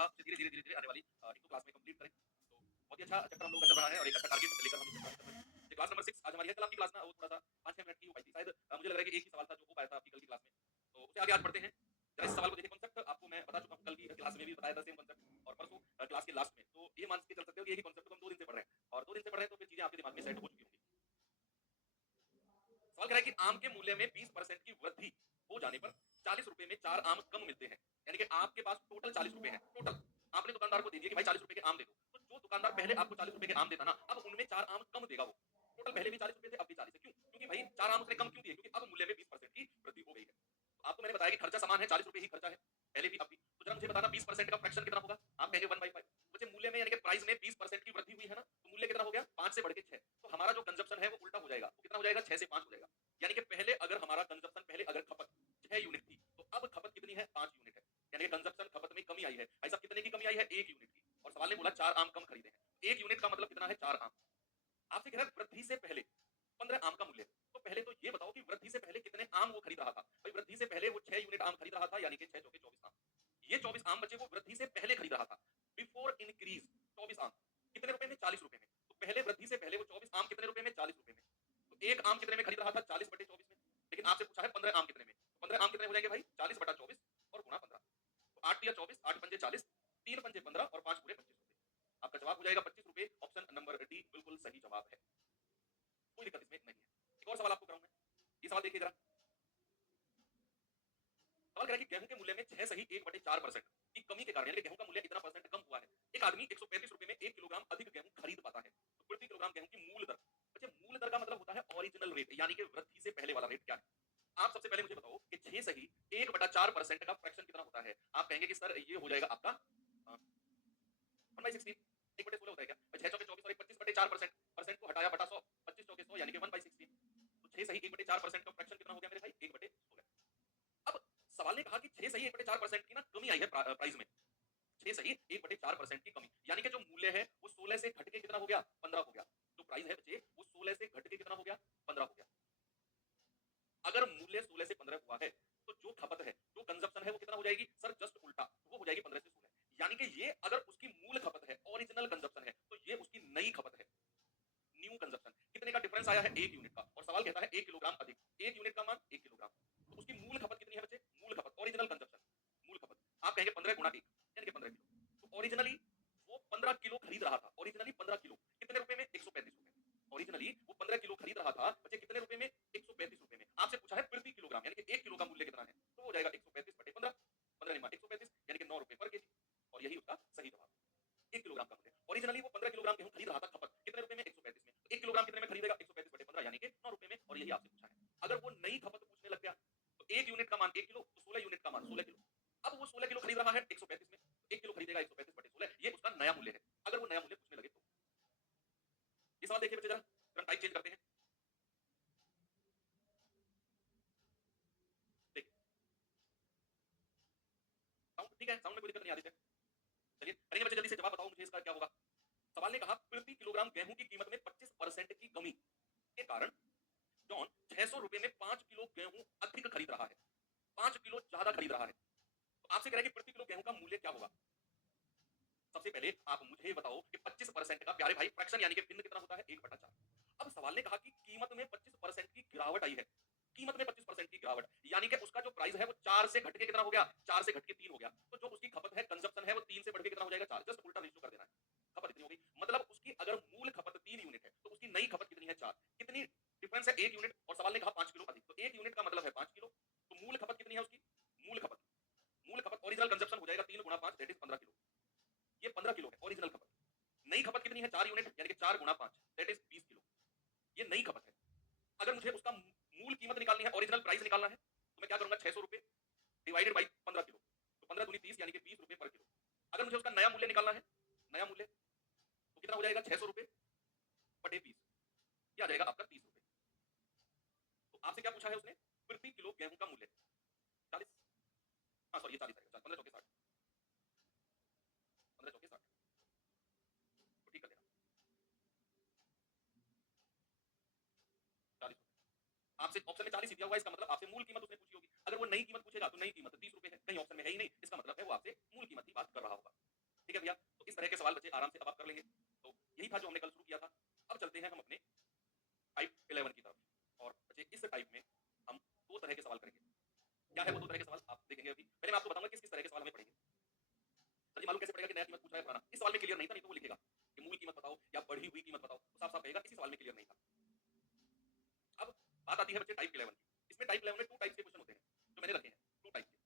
रहा उसे धीरे-धीरे आने वाली एक 2 क्लास में कंप्लीट करें। तो बहुत ही अच्छा चैप्टर हम लोगों का चल रहा है और एक अच्छा टारगेट लेकर हम इसे प्राप्त कर रहे हैं। ये क्लास नंबर 6 आज हमारी है। कल आपकी क्लास ना वो थोड़ा-सा 5-6 मिनट की हो पाई थी। शायद मुझे लग रहा है कि एक ही सवाल था जो हो पाया था आपकी कल की क्लास में। तो उसे आगे आज बढ़ते हैं। जरा इस सवाल को देखिए, कॉन्सेप्ट आपको मैं बता चुका हूँ, कल की क्लास में भी बताया था सेम कॉन्सेप्ट और परसों क्लास के लास्ट में। तो ये मान के चल सकते हो कि एक ही कॉन्सेप्ट को हम 2 दिन से पढ़ रहे हैं और 2 दिन से पढ़ रहे हैं तो फिर चीज़ें आपके दिमाग में सेट हो चुकी होंगी। सवाल कह रहा है कि आम के मूल्य में 20% की वृद्धि हो जाने पर 40 रुपए में 4 आम कम मिलते हैं। यानी कि आपके पास टोटल 40 रुपए हैं, टोटल। आपने दुकानदार को दे दिया कि भाई 40 रुपए के आम दे दो। तो जो दुकानदार पहले आपको 40 रुपए के आम देता ना, अब उनमें 4 आम कम देगा वो। टोटल पहले भी 40 रुपए थे, अब भी 40 है। क्यों? क्योंकि भाई 4 आम उसने कम क्यों दिए? क्योंकि अब मूल्य में 20% की वृद्धि हो गई है। तो आपको मैंने बताया कि खर्चा समान है, 40 रुपए ही खर्चा है, पहले भी अब भी। तो जरा मुझे बताना 20% का फ्रैक्शन कितना होगा? आप कहेंगे 1/5। मुझे मूल्य में यानी कि प्राइस में 20% की वृद्धि हुई है ना, तो मूल्य कितना हो गया? 5 से बढ़ के 6। तो हमारा जो कंजम्पशन है वो उल्टा हो जाएगा। वो कितना हो जाएगा? 6 से 5 हो जाएगा। यानी कि पहले अगर हमारा कंजम्पशन, पहले अगर खपत 6 यूनिट थी, तो अब खपत कितनी है? 5 यूनिट है। यानी कि कंजम्पशन, खपत में कमी आई है। भाई साहब कितने की कमी आई है? 1 यूनिट की। और सवाल ने बोला 4 आम कम खरीदे हैं। 1 यूनिट का मतलब कितना है? 4 आम। आपसे कह रहा है वृद्धि से पहले 15 आम का मूल्य। तो पहले तो ये बताओ कि वृद्धि से पहले कितने आम वो खरीद रहा था? भाई वृद्धि से पहले वो 6 यूनिट आम खरीद रहा था, यानी कि 6 चौके 24 आम। ये 24 आम बचे वो वृद्धि से पहले खरीद रहा था। बिफोर इंक्रीज 24 आम। कितने रुपए में? 40 रुपए में। तो पहले वृद्धि से पहले वो 24 आम कितने रुपए में? 40 रुपए में। तो एक आम कितने में खरीद रहा था? 40/24 में। लेकिन आपसे पूछा है 15 आम कितने में? तो 15 आम कितने हो जाएंगे भाई? 40/24 और गुणा 15। तो 8 तिया 24, 8 पंजे 40, 3 पंजे 15 और 5 पूरे 25 रुपए। आपका जवाब हो जाएगा 25 रुपए। ऑप्शन नंबर डी बिल्कुल सही जवाब है। कोई दिक्कत इसमें नहीं है। एक और सवाल आपको कराऊं मैं। ये सवाल देखिए जरा। सवाल कह रहा है कि गेहूं के मूल्य में 6 सही 1/4% की कमी के कारण, यानी कि गेहूं का मूल्य इतना परसेंट कम हुआ है, एक आदमी 135 रुपए में 1 किलोग्राम अधिक गेहूं खरीद पाता है। तो प्रति किलोग्राम गेहूं की मूल दर, अच्छा मूल दर का मतलब होता है ओरिजिनल रेट, यानी कि वृद्धि से पहले वाला रेट क्या है? आप सबसे पहले मुझे बताओ कि 6 सही 1/4% का फ्रैक्शन कितना होता है? आप कहेंगे कि सर ये हो जाएगा आपका 1/16। 1/16 होता है क्या? 6 चौके 24 और 25/4%, परसेंट को हटाया बटा 100, 25 चौके 100 यानी कि 1/16। तो 6 सही 1/4% का फ्रैक्शन कितना हो गया मेरे भाई? 1/16। अब सवाल ने कहा कि 6 सही 1/4% की ना कमी आई है प्राइस में। 6 सही 1/4% की कमी, यानी कि जो मूल्य है वो 16 से घट के कितना हो गया? 15 हो गया। जो प्राइस है बच्चे वो 16 से घट के कितना हो गया? 15 हो गया। अगर मूल्य 16 से 15 हुआ है तो जो खपत है, जो कंजप्शन है वो कितना हो जाएगी? सर जस्ट उल्टा, वो हो जाएगी 15 से 16। यानी कि ये अगर उसकी मूल खपत है, ओरिजिनल कंजप्शन है, तो ये उसकी नई खपत है, न्यू कंजप्शन। कितने का डिफरेंस आया है? 1 यूनिट का। और सवाल कहता है 1 किलोग्राम अधिक। 1 यूनिट का मान 1 किलोग्राम। तो उसकी मूल खपत कितनी है बच्चे? मूल खपत, ओरिजिनल कंजप्शन, मूल खपत। आप कहेंगे 15 गुणा 1 यानी कि 15 किलो। तो ओरिजिनली वो 15 किलो खरीद रहा था। ओरिजिनली 15 किलो कितने रुपए में? 135 रुपए में। ओरिजिनली वो 15 किलो खरीद रहा था, बच्चे कितने रुपए में? 135 रुपए में। आपसे पूछा है प्रति किलोग्राम, यानी कि 1 किलो का मूल्य कितना है? तो हो जाएगा 135/15। 15 निमा 135 यानी कि 9 रुपए पर केजी। और यही उसका सही जवाब है। 1 किलोग्राम का मूल्य। ओरिजिनली वो 15 किलोग्राम गेहूं खरीद रहा था, खपत कितने रुपए में? 135 में। तो 1 किलोग्राम कितने में खरीदेगा? 135/15 यानी कि 9 रुपए में। और यही आपसे पूछा है। अगर वो नई खपत पूछने लग गया तो 1 यूनिट का मान 1 किलो, तो 16 यूनिट का मान 16 किलो। अब वो 16 किलो खरीद रहा है 135 में, तो 1 किलो खरीदेगा 135/16, ये उसका नया मूल्य है। अगर वो नया मूल्य पूछने लगे तो। ये सवाल देखिए बच्चे जरा, टाइप चेंज करते हैं। देखिए साउंड ठीक है, साउंड में कोई दिक्कत नहीं आ रही है। चलिए करेंगे बच्चे, जल्दी से जवाब बताओ मुझे इसका क्या होगा। सवाल ने कहा प्रति किलोग्राम गेहूं की कीमत में 25% की कमी के कारण जॉन 600 रुपए में 5 किलो गेहूं अधिक खरीद रहा है, 5 किलो ज्यादा खरीद रहा है। तो आपसे कह रहा है कि प्रति किलो गेहूं का मूल्य क्या होगा? सबसे पहले आप मुझे बताओ कि 25% का, प्यारे भाई फ्रैक्शन यानी कि भिन्न कितना होता है? 1/4। अब सवाल ने कहा कि कीमत में 25% की गिरावट आई है। कीमत में 25% की गिरावट, यानी कि उसका जो प्राइस है वो 4 से घट के कितना हो गया? 4 से घट के 3 हो गया। तो जो उसकी खपत है, कंजप्शन है, वो 3 से बढ़ के कितना हो जाएगा? 4। जस्ट उल्टा रेशियो कर देना है। खपत इतनी हो गई, मतलब उसकी अगर मूल खपत 3 यूनिट है तो उसकी नई खपत कितनी है? 4। कितनी डिफरेंस है? 1 यूनिट। और सवाल ने कहा 5 किलो अधिक, तो 1 यूनिट का मतलब है 5 किलो। तो मूल खपत कितनी है उसकी? मूल खपत, मूल खपत ओरिजिनल कंजप्शन हो जाएगा 3 गुणा 5 दैट इज 15 किलो। ये 15 किलो है ओरिजिनल खपत। नई खपत कितनी है? 4 यूनिट यानी कि 4 गुणा 5 दैट इज 20 किलो। ये नई खपत है। अगर मुझे उसका मूल कीमत निकालनी है, ओरिजिनल प्राइस निकालना है, तो मैं क्या करूंगा? 600 रुपए डिवाइडेड बाई 15 किलो, तो 15 दूनी 30 यानी कि 20 रुपए पर किलो। अगर मुझे उसका नया मूल्य निकालना है, नया मूल्य, तो कितना हो जाएगा? 600 रुपए बटे 20, क्या आ जाएगा आपका? 30 रुपए। तो आपसे क्या पूछा है उसने? प्रति किलो गेहूं का मूल्य 40, हाँ सॉरी ये 40 है, 15 चौके 60, 15 चौके 60, तो ठीक कर देना 40 रुपए। आपसे ऑप्शन में 40 ही दिया हुआ है, इसका मतलब आपसे मूल कीमत उसने पूछी होगी। अगर वो नई कीमत पूछेगा तो नई कीमत 30 रुपए है, कहीं ऑप्शन में है ही नहीं, इसका मतलब है वो आपसे मूल कीमत की बात कर रहा होगा। ठीक है भैया? तो इस तरह के सवाल बच्चे आराम से अब आप कर लेंगे। तो यही था जो हमने कल शुरू किया था। अब चलते हैं हम अपने टाइप 11 की तरफ और बच्चे इस टाइप में हम 2 तरह के सवाल करेंगे। क्या है वो 2 तरह के सवाल आप देखेंगे अभी। पहले मैं आपको बताऊँगा किस-किस तरह के सवाल हमें पढ़ेंगे। सर जी मालूम कैसे पड़ेगा कि नया कीमत पूछ रहा है पुराना? इस सवाल में क्लियर नहीं था, नहीं तो वो लिखेगा कि मूल कीमत बताओ या बढ़ी हुई कीमत बताओ। तो साफ-साफ कहेगा इसी सवाल में क्लियर नहीं था। अब बात आती है बच्चे टाइप 11 की। इसमें टाइप 11 में 2 टाइप्स के क्वेश्चन होते हैं, जो मैंने रखे हैं, 2 टाइप के।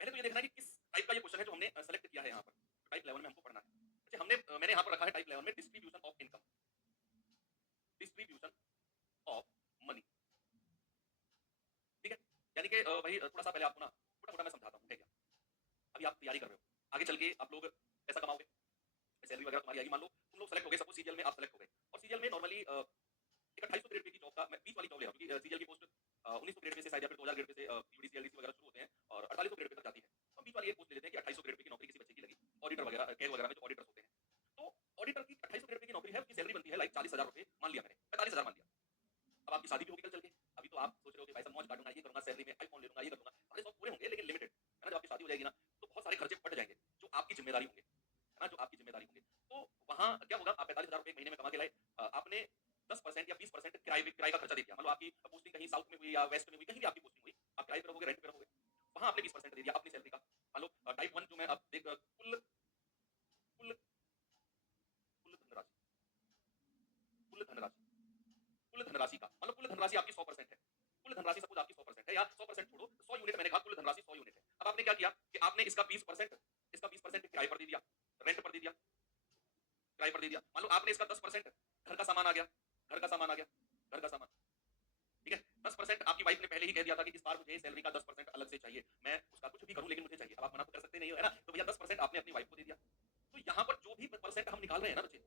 पहले तो ये देखना है कि किस टाइप का ये क्वेश्चन है जो हमने सेलेक्ट किया है यहाँ पर। तो टाइप 11 में हमको पढ़ना है। अच्छा मैंने यहाँ पर रखा है टाइप 11 में distribution of income. Distribution of money. ठीक है? यानी कि भाई थोड़ा-सा पहले आपको ना छोटा-मोटा मैं समझाता हूँ, है क्या? अभी आप तैयारी कर रहे हो। आगे चल के आप लोग पैसा कमाओगे, सैलरी वगैरह तुम्हारी आएगी। मान लो तुम लोग सेलेक्ट हो गए, सपोज सीजीएल में आप सेलेक्ट हो गए और सीजीएल में नॉर्मली एक 2800 ग्रेड पे की जॉब का मैं 20 वाली जॉब ले रहा हूँ क्योंकि सीजीएल की पोस्ट 1900 ग्रेड पे से शायद या फिर 2000 ग्रेड पे से यूडीसी एलडीसी वगैरह शुरू होते हैं और 4800 ग्रेड पे तक जाती है। तो हम 20 वाली एक पोस्ट ले लेते हैं कि 2800 ग्रेड पे की नौकरी किसी बच्चे की लगी। ऑडिटर वगैरह कैग वगैरह में जो ऑडिटर्स होते हैं। तो ऑडिटर की 2800 ग्रेड पे की नौकरी है, उसकी सैलरी बनती है लाइक 40,000 रुपए मान लिया मैंने, 45,000 मान लिया। अब आपकी शादी भी होगी कल चल के। अभी तो आप सोच रहे हो कि भाई साहब मौज काटूंगा, ये करूंगा, सैलरी में आईफोन ले लूंगा, ये कर लूंगा। सारे शौक पूरे होंगे लेकिन लिमिटेड है ना। जब आपकी शादी हो जाएगी ना तो बहुत सारे खर्चे बढ़ जाएंगे जो आपकी जिम्मेदारी होंगे, है ना, जो आपकी जिम्मेदारी होंगे। तो वहाँ क्या होगा, आप 45,000 रुपए एक महीने में कमा के लाए, आपने 10% या 20% किराए का खर्चा दे दिया। मतलब आपकी पोस्टिंग कहीं साउथ में हुई या वेस्ट में हुई, कहीं भी आपकी पोस्टिंग हुई, आप किराए पे रहोगे, रेंट पे रहोगे, वहाँ आपने 20% दे दिया अपनी सैलरी का। मान लो टाइप 1 जो मैं अब देख कुल कुल कुल धनराशि कुल धनराशि कुल धनराशि का मतलब कुल धनराशि आपकी 100% है। कुल धनराशि सपोज आपकी 100% है या 100% छोड़ो, 100 यूनिट मैंने कहा, कुल धनराशि 100 यूनिट है। अब आपने क्या किया कि आपने इसका 20% किराए पर दे दिया, रेंट पर दे दिया, किराए पर दे दिया। मान लो आपने इसका 10% घर का सामान आ गया, घर का सामान आ गया, घर का सामान, ठीक है? 10% आपकी वाइफ ने पहले ही कह दिया था कि इस बार मुझे सैलरी का 10% अलग से चाहिए। मैं उसका कुछ भी करूँ लेकिन मुझे चाहिए। अब आप मना तो कर सकते नहीं हो, है ना? तो भैया 10% आपने अपनी वाइफ को दे दिया। तो यहाँ पर जो भी परसेंट हम निकाल रहे हैं ना बच्चे,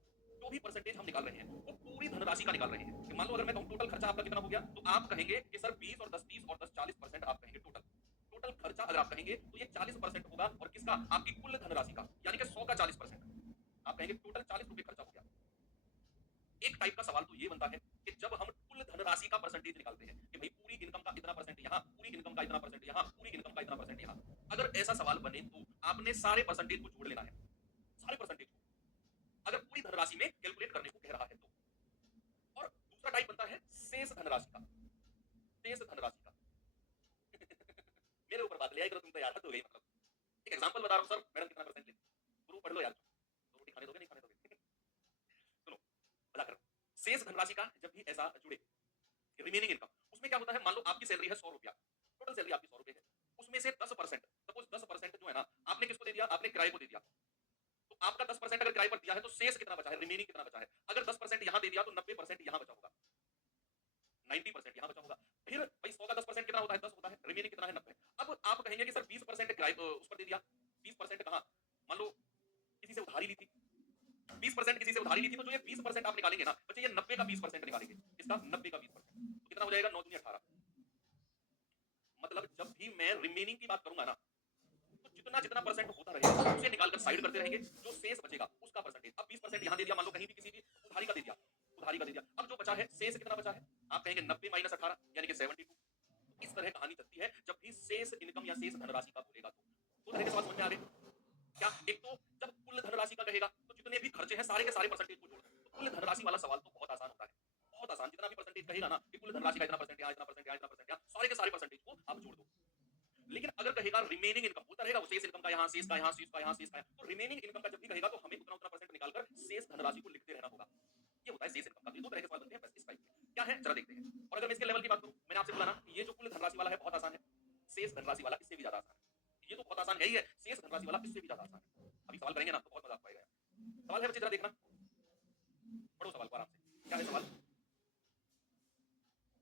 जो भी परसेंटेज हम निकाल रहे हैं वो पूरी धनराशि का निकाल रहे हैं। कि मान लो अगर मैं कहूँ टोटल खर्चा आपका कितना हो गया, तो आप कहेंगे कि सर 20 और 10 30 और 10 40% आप कहेंगे टोटल। टोटल खर्चा अगर आप कहेंगे तो ये 40% होगा और किसका, आपकी कुल धनराशि का, यानी कि 100 का 40%। आप कहेंगे टोटल 40 रुपए खर्चा हो गया। एक टाइप का सवाल तो ये बनता है कि जब हम कुल धनराशि का परसेंटेज निकालते हैं कि भाई पूरी इनकम का इतना परसेंट यहाँ, पूरी इनकम का इतना परसेंट यहाँ, पूरी इनकम का इतना परसेंट यहाँ। अगर ऐसा सवाल बने तो आपने सारे परसेंटेज को जोड़ लेना है, सारे परसेंटेज को, अगर पूरी धनराशि में कैलकुलेट करने को कह रहा है तो। और दूसरा टाइप बनता है शेष धनराशि का, शेष धनराशि का। मेरे ऊपर बात ले आई करो, तुम तो यार हद हो गई। मतलब एक एग्जांपल बता रहा हूं, सर मैडम कितना परसेंट ले, गुरु पढ़ लो यार, तो रोटी खाने दोगे नहीं खाने दोगे? सुनो, मजाक कर रहा हूं। शेष धनराशि का जब भी ऐसा जुड़े, रिमेनिंग इनकम, उसमें क्या होता है, मान लो आपकी सैलरी है 100 रुपया, टोटल सैलरी आपकी 100 रुपए है, उसमें से 10%, सपोज 10% जो है ना, आपने किसको दे दिया, आपने किराए को दे दिया। तो आपका 10% अगर किराए पर दिया है तो शेष कितना बचा है, रिमेनिंग कितना बचा है? अगर 10% यहां दे दिया तो 90% यहां बचा होगा, 90% यहां बचा होगा। फिर भाई 100 का 10% कितना होता है, 10 होता है, रिमेनिंग कितना है, 90। अब आप कहेंगे कि सर 20% किराए उस पर दे दिया, 20% कहां, मान लो किसी से उधारी ली थी, 20% किसी से उधारी ली थी, तो जो ये 20% आप निकालेंगे ना बच्चे, ये 90 का 20% निकालेंगे, इसका 90 का 20%, तो कितना हो जाएगा, 9 दूनी 18। मतलब जब भी मैं रिमेनिंग की बात करूंगा ना, तो जितना जितना परसेंट होता रहेगा उसे निकालकर साइड करते रहेंगे, जो शेष बचेगा उसका परसेंटेज। अब 20% यहां दे दिया, मान लो कहीं भी किसी भी उधारी का दे दिया, उधारी का दे दिया, अब जो बचा है शेष कितना बचा है, आप कहेंगे 90 माइनस 18 यानी कि 72। इस तरह कहानी चलती है जब भी शेष इनकम या शेष धनराशि का बोलेगा तो। दो तरह के सवाल समझ में आ गए क्या? एक तो जब कुल धनराशि का कहेगा तो जितने भी खर्चे हैं सारे के सारे परसेंटेज को जोड़ दो। तो कुल धनराशि वाला सवाल तो बहुत आसान होता है, बहुत आसान। जितना भी परसेंटेज कहेगा ना कि कुल धनराशि का इतना परसेंट यहाँ, इतना परसेंट यहाँ, इतना परसेंट यहाँ, सारे के सारे परसेंटेज को आप जोड़ दो। लेकिन अगर कहेगा रिमेनिंग इनकम, बोलता रहेगा वो शेष इनकम का यहाँ, शेष का यहाँ, शेष का यहाँ, शेष का यहाँ, तो रिमेनिंग इनकम का जब भी कहेगा तो हमें उतना उतना परसेंट निकालकर शेष धनराशि को लिखते रहना होगा। ये होता है शेष इनकम का। ये दो तरह के सवाल बनते हैं बस इस टाइप के। क्या है जरा देखते हैं। और अगर मैं इसके लेवल की बात करूं, मैंने आपसे बोला ना ये जो कुल धनराशि वाला है बहुत आसान है, शेष धनराशि वाला इससे भी ज्यादा आसान है। ये तो बहुत आसान है ही है, शेष धनराशि वाला इससे भी ज्यादा आसान है। अभी सवाल करेंगे ना तो बहुत मजा आपको आएगा। सवाल है बच्चे, जरा देखना, पढ़ो सवाल को आराम से। क्या है सवाल?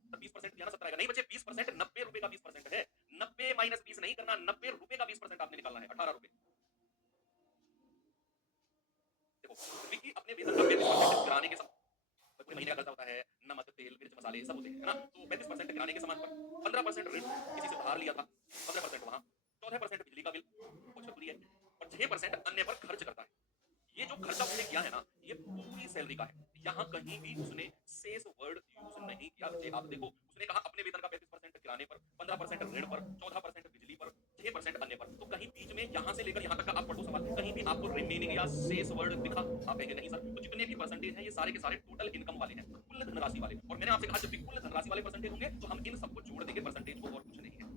20% दिया ना 70 आएगा, नहीं बच्चे 20% 90 रुपए का 20% है। 90 माइनस 20 नहीं करना, 90 रुपए का 20% आपने निकालना है, 18 रुपए। देखो विकी अपने वेतन का 35% किराने के पूरे महीने का खर्चा होता है, नमक तेल मिर्च मसाले सब होते हैं, है ना। तो 35% किराने के सामान पर, 15% ऋण किसी से उधार लिया था, 15% वहां, 14% बिजली का बिल कुछ पूरी है, और 6% अन्य पर खर्च करता है। ये जो खर्चा उसने किया है ना, ये पूरी सैलरी का है। यहाँ कहीं भी उसने शेष वर्ड यूज नहीं किया बच्चे। आप देखो उसने कहा अपने वेतन का 35% किराने पर, 15% ऋण पर, 14% बिजली पर, 6% अन्य पर, तो कहीं बीच क्या शेष वर्ड दिखा? आप कहेंगे नहीं सर, तो जितने भी परसेंटेज हैं ये सारे के सारे टोटल इनकम वाले हैं, कुल धनराशि वाले। और मैंने आपसे कहा जब भी कुल धनराशि वाले परसेंटेज होंगे तो हम इन सबको जोड़ देंगे परसेंटेज को, और कुछ नहीं है।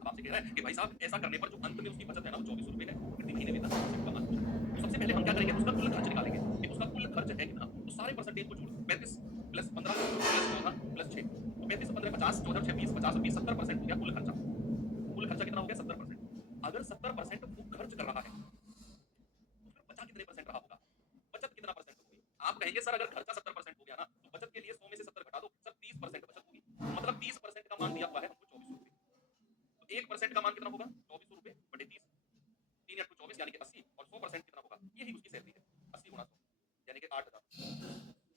अब आपसे कह रहा है कि भाई साहब ऐसा करने पर जो अंत में उसकी बचत है ना वो 24 रुपए है, प्रति महीने वेतन का मान लीजिए। तो सबसे पहले हम क्या करेंगे, उसका कुल खर्च निकालेंगे कि उसका कुल खर्च है कितना। तो सारे परसेंटेज को जोड़, 35 प्लस 15 प्लस 14 प्लस 6, तो 35 15 50 14 6 20 50 20 70% हो गया कुल खर्चा। कुल खर्चा कितना हो गया 70%। अगर 70% वो खर्च कर रहा है तो फिर बचा कितने परसेंट रहा होगा, बचत कितना परसेंट होगी। आप कहेंगे सर अगर खर्चा 70% हो गया ना तो बचत के लिए 100 में से 70 घटा दो, सर 30% बचत होगी। मतलब 30% का मान दिया हुआ है हमको 24 रुपए। तो 1% का मान कितना होगा 24 रुपए बटे 30, 3 इंटू 24 यानी कि 80, और 100% कितना होगा, यही उसकी सैलरी है, 80 गुणा 100 यानी कि 8000।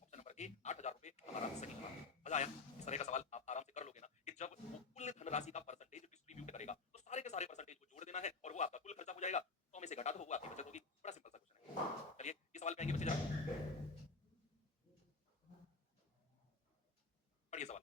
ऑप्शन नंबर ए 8000 रुपए हमारा सही जवाब है। मजा आया? इस तरह का सवाल आप आराम से कर लोगे ना कि जब वो कुल धनराशि का परसेंटेज डिस्ट्रीब्यूट करेगा तो सारे के सारे परसेंटेज को जोड़ देना है और वो आपका कुल खर्चा हो जाएगा, 100 में से घटा दो वो आपकी बचत होगी। बड़ा सिंपल सा क्वेश्चन है। चलिए ये सवाल कहेंगे बच्चे जरा पढ़िए सवाल।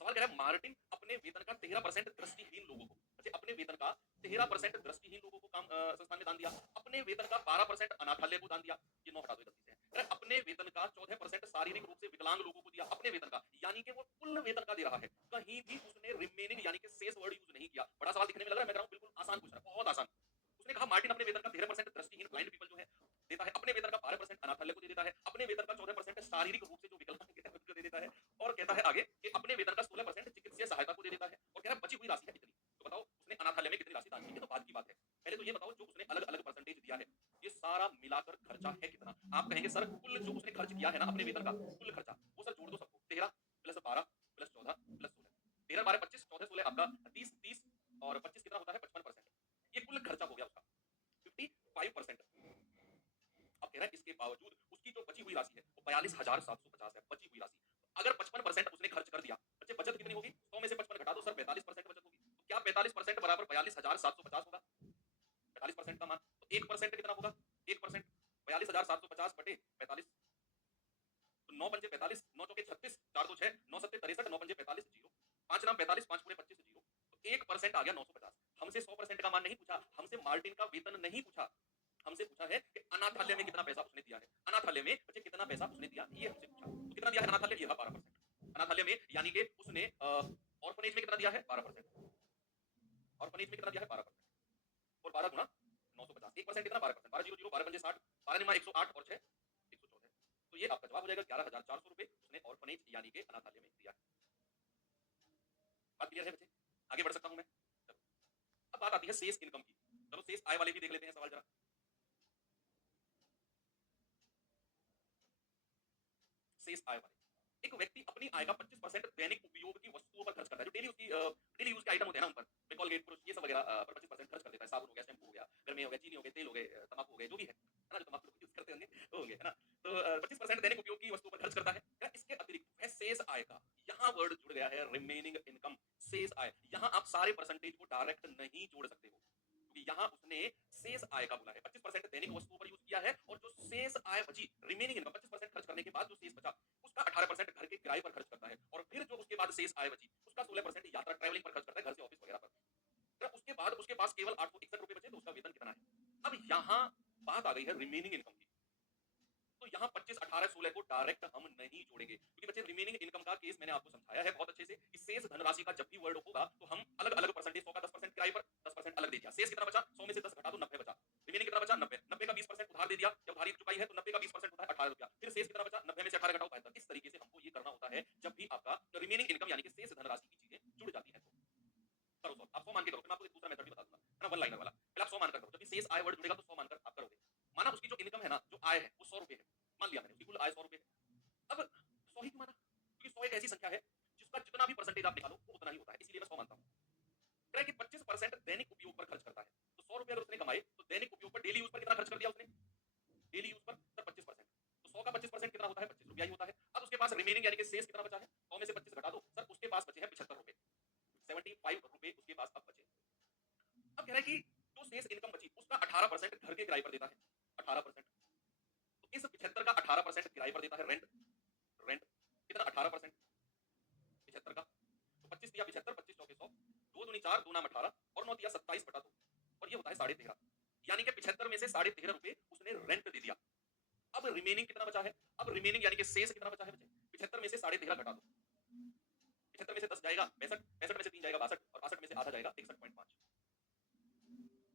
सवाल कह रहा है मार्टिन अपने वेतन का 13% दृष्टिहीन लोगों को, अच्छा अपने वेतन का 13% दृष्टिहीन लोगों को काम संस्थान में दान दिया, अपने वेतन का 12% अनाथालय को दान दिया, ये 9 हटा दो गलती से है। कह रहा है अपने वेतन का 14% शारीरिक रूप से विकलांग लोगों को दिया, अपने वेतन का यानी कि वो कुल वेतन का दे रहा है, कहीं भी उसने रिमेनिंग यानी कि शेष वर्ड यूज नहीं किया। बड़ा सवाल दिखने में लग रहा है, मैं कह रहा हूं बिल्कुल आसान पूछ रहा है, बहुत आसान। उसने कहा मार्टिन अपने वेतन का 13% दृष्टिहीन ब्लाइंड पीपल जो है देता है, अपने वेतन का 12% अनाथालय को दे देता है, अपने वेतन का 14% शारीरिक रूप से जो विकलांग है उनको दे देता है, और कहता है आगे कि अपने वेतन का 16% चिकित्सीय सहायता को दे देता है, और कह रहा है बची हुई राशि है इतनी। तो बताओ उसने अनाथालय में कितनी राशि दान की, ये तो बाद की बात है। पहले तो ये बताओ जो उसने अलग अलग परसेंटेज दिया है ये सारा मिलाकर खर्चा है कितना। आप कहेंगे सर कुल जो उसने खर्च किया है ना अपने वेतन का कुल खर्चा, वो सर जोड़ दो सबको, 13 प्लस 12 प्लस 14 प्लस 16, 13 12 25 14 16 आपका 30 30 और 25 कितना होता है 55%, ये कुल खर्चा हो गया उसका 55%। अब कह रहा है इसके बावजूद उसकी जो बची हुई राशि है वो 42,750 है, बची हुई राशि। अगर 55% उसने खर्च कर दिया, बच्चे बचत कितनी होगी, 100 में से 55 घटा दो सर 45% बचत होगी। तो क्या 45% बराबर 42,750 होगा, 45% का मान, तो 1% कितना होगा, 1% 42,750 बटे 45, तो 9 पंजे 45, 9 चौके 36, 4 2 6, 9 सत्ते 63, 9 पंजे 45 जीरो, 5 नाम 45, 5 पूरे 25 जीरो, तो 1% आ गया 950। हमसे 100% का मान नहीं पूछा, हमसे मार्टिन का वेतन नहीं पूछा, हमसे पूछा है कि अनाथालय में कितना पैसा उसने दिया है, अनाथालय में बच्चे कितना पैसा उसने दिया ये हमसे पूछा। तो कितना दिया है अनाथालय, ये रहा 12%। अनाथालय में यानी कि उसने ऑर्फनेज में कितना दिया है 12%, ऑर्फनेज में कितना दिया है 12%, और 12 गुणा 950, 1% कितना 12%, 12 जीरो जीरो 12 पंजे 60, 12 निमा 108 और 6 114, तो ये आपका जवाब हो जाएगा 11,400 रुपए उसने ऑर्फनेज यानी कि अनाथालय में दिया है। बात क्लियर है बच्चे, आगे बढ़ सकता हूं मैं। चलो अब बात आती है शेष इनकम की, चलो शेष आय वाले भी देख लेते हैं सवाल जरा। शेष आय वाले, एक व्यक्ति अपनी आय का 25% दैनिक उपयोग की वस्तुओं पर खर्च करता है, जो डेली उसकी डेली यूज के आइटम होते हैं ना उन पर, कोलगेट ब्रश ये सब वगैरह पर 25% खर्च कर देता है, साबुन हो गया, शैम्पू हो गया, घर में हो गया, चीनी हो गई, तेल हो गए, तंबाकू हो गए, जो भी है ना, जो तंबाकू लोग यूज करते होंगे वो हो गया है ना। तो 25% दैनिक उपयोग की वस्तुओं पर खर्च करता है। क्या इसके अतिरिक्त है शेष आय का, यहाँ वर्ड जुड़ गया है रिमेनिंग इनकम, शेष आय। यहाँ आप सारे परसेंटेज को डायरेक्ट नहीं जोड़ सकते हो, क्योंकि यहाँ उसने शेष आय का बोला है, 25% दैनिक वस्तुओं पर यूज किया है, और जो शेष आय बची रिमेनिंग इनकम 25% खर्च करने के बाद जो शेष बचा उसका 18% घर के किराए पर खर्च करता है, और फिर जो उसके बाद शेष आय बची उसका 16% यात्रा ट्रैवलिंग पर खर्च करता है, घर से ऑफिस वगैरह पर। तो उसके बाद उसके पास केवल 861 रुपए बचे, तो उसका वेतन कितना है। अब यहाँ बात आ गई है रिमेनिंग इनकम की, तो यहाँ 25 18 16 को डायरेक्ट हम नहीं जोड़ेंगे, क्योंकि बच्चे रिमेनिंग इनकम का केस मैंने आपको समझाया है बहुत अच्छे से कि शेष धनराशि का जब भी वर्ड होगा तो हम अलग अलग परसेंटेज, 100 का 10% किराए पर 10% अलग दे दिया, शेष कितना बचा 100 में से 10 घटा दो 90 बचा, रिमेनिंग कितना बचा 90, 90 का 20% उधार दे दिया, या उधारी चुकाई है तो 90 का 20% होता है 18 रुपया, फिर शेष कितना बचा 90 में से 18 घटाओ 75। इस तरीके से हमको ये करना होता है जब भी आपका रिमेनिंग इनकम यानी कि शेष धनराशि की चीजें जुड़ जाती है। तो करो सॉल्व, आप 100 मान के करो, मैं आपको एक दूसरा मेथड भी बता दूंगा है ना, वन लाइनर वाला। पहले आप 100 मानकर करो, जब भी शेष आय वर्ड जुड़ेगा तो 100 मानकर आप करोगे। माना उसकी जो इनकम है ना, जो आय है वो 100 रुपए है, मान लिया मैंने उसकी कुल आय 100 रुपए है। अब 100 ही क्यों माना, क्योंकि 100 एक ऐसी संख्या है जिसका जितना भी परसेंटेज आप निकालो वो उतना ही होता है, इसलिए मैं 100 मानता हूं। कह रहा है कि 25% दैनिक उपयोग पर खर्च करता है, तो 100 रुपए अगर उसने कमाए तो दैनिक उपयोग पर डेली यूज पर कितना खर्च कर दिया उसने, डेली यूज पर सर 25%, तो 100 का 25% कितना होता है 25 रुपया ही होता है। अब उसके पास रिमेनिंग यानी कि शेष कितना बचा है, 100 में से 25 घटा दो सर, उसके पास बचे हैं 75 रुपए, 75 रुपए उसके पास अब बचे। अब कह रहा है कि जो शेष इनकम बची उसका 18% घर के किराए पर देता है, 18%, तो इस 75 का 18% किराए पर देता है, रेंट, रेंट कितना 18% 75 का, तो 25 दिया 75, 25 चौके 100, 2 दूनी 4, 2 नाम 18 और 9 दिया 27 बटा 2, और ये होता है 13.5, यानी कि 75 में से 13.5 रुपए उसने रेंट दे दिया। अब रिमेनिंग कितना बचा है? अब रिमेनिंग यानी कि शेष कितना बचा है बच्चे? 75 में से 13.5 घटा दो। 75 में से 10 जाएगा 65, 65 में से 3 जाएगा 62 और 62 में से आधा जाएगा 61.5।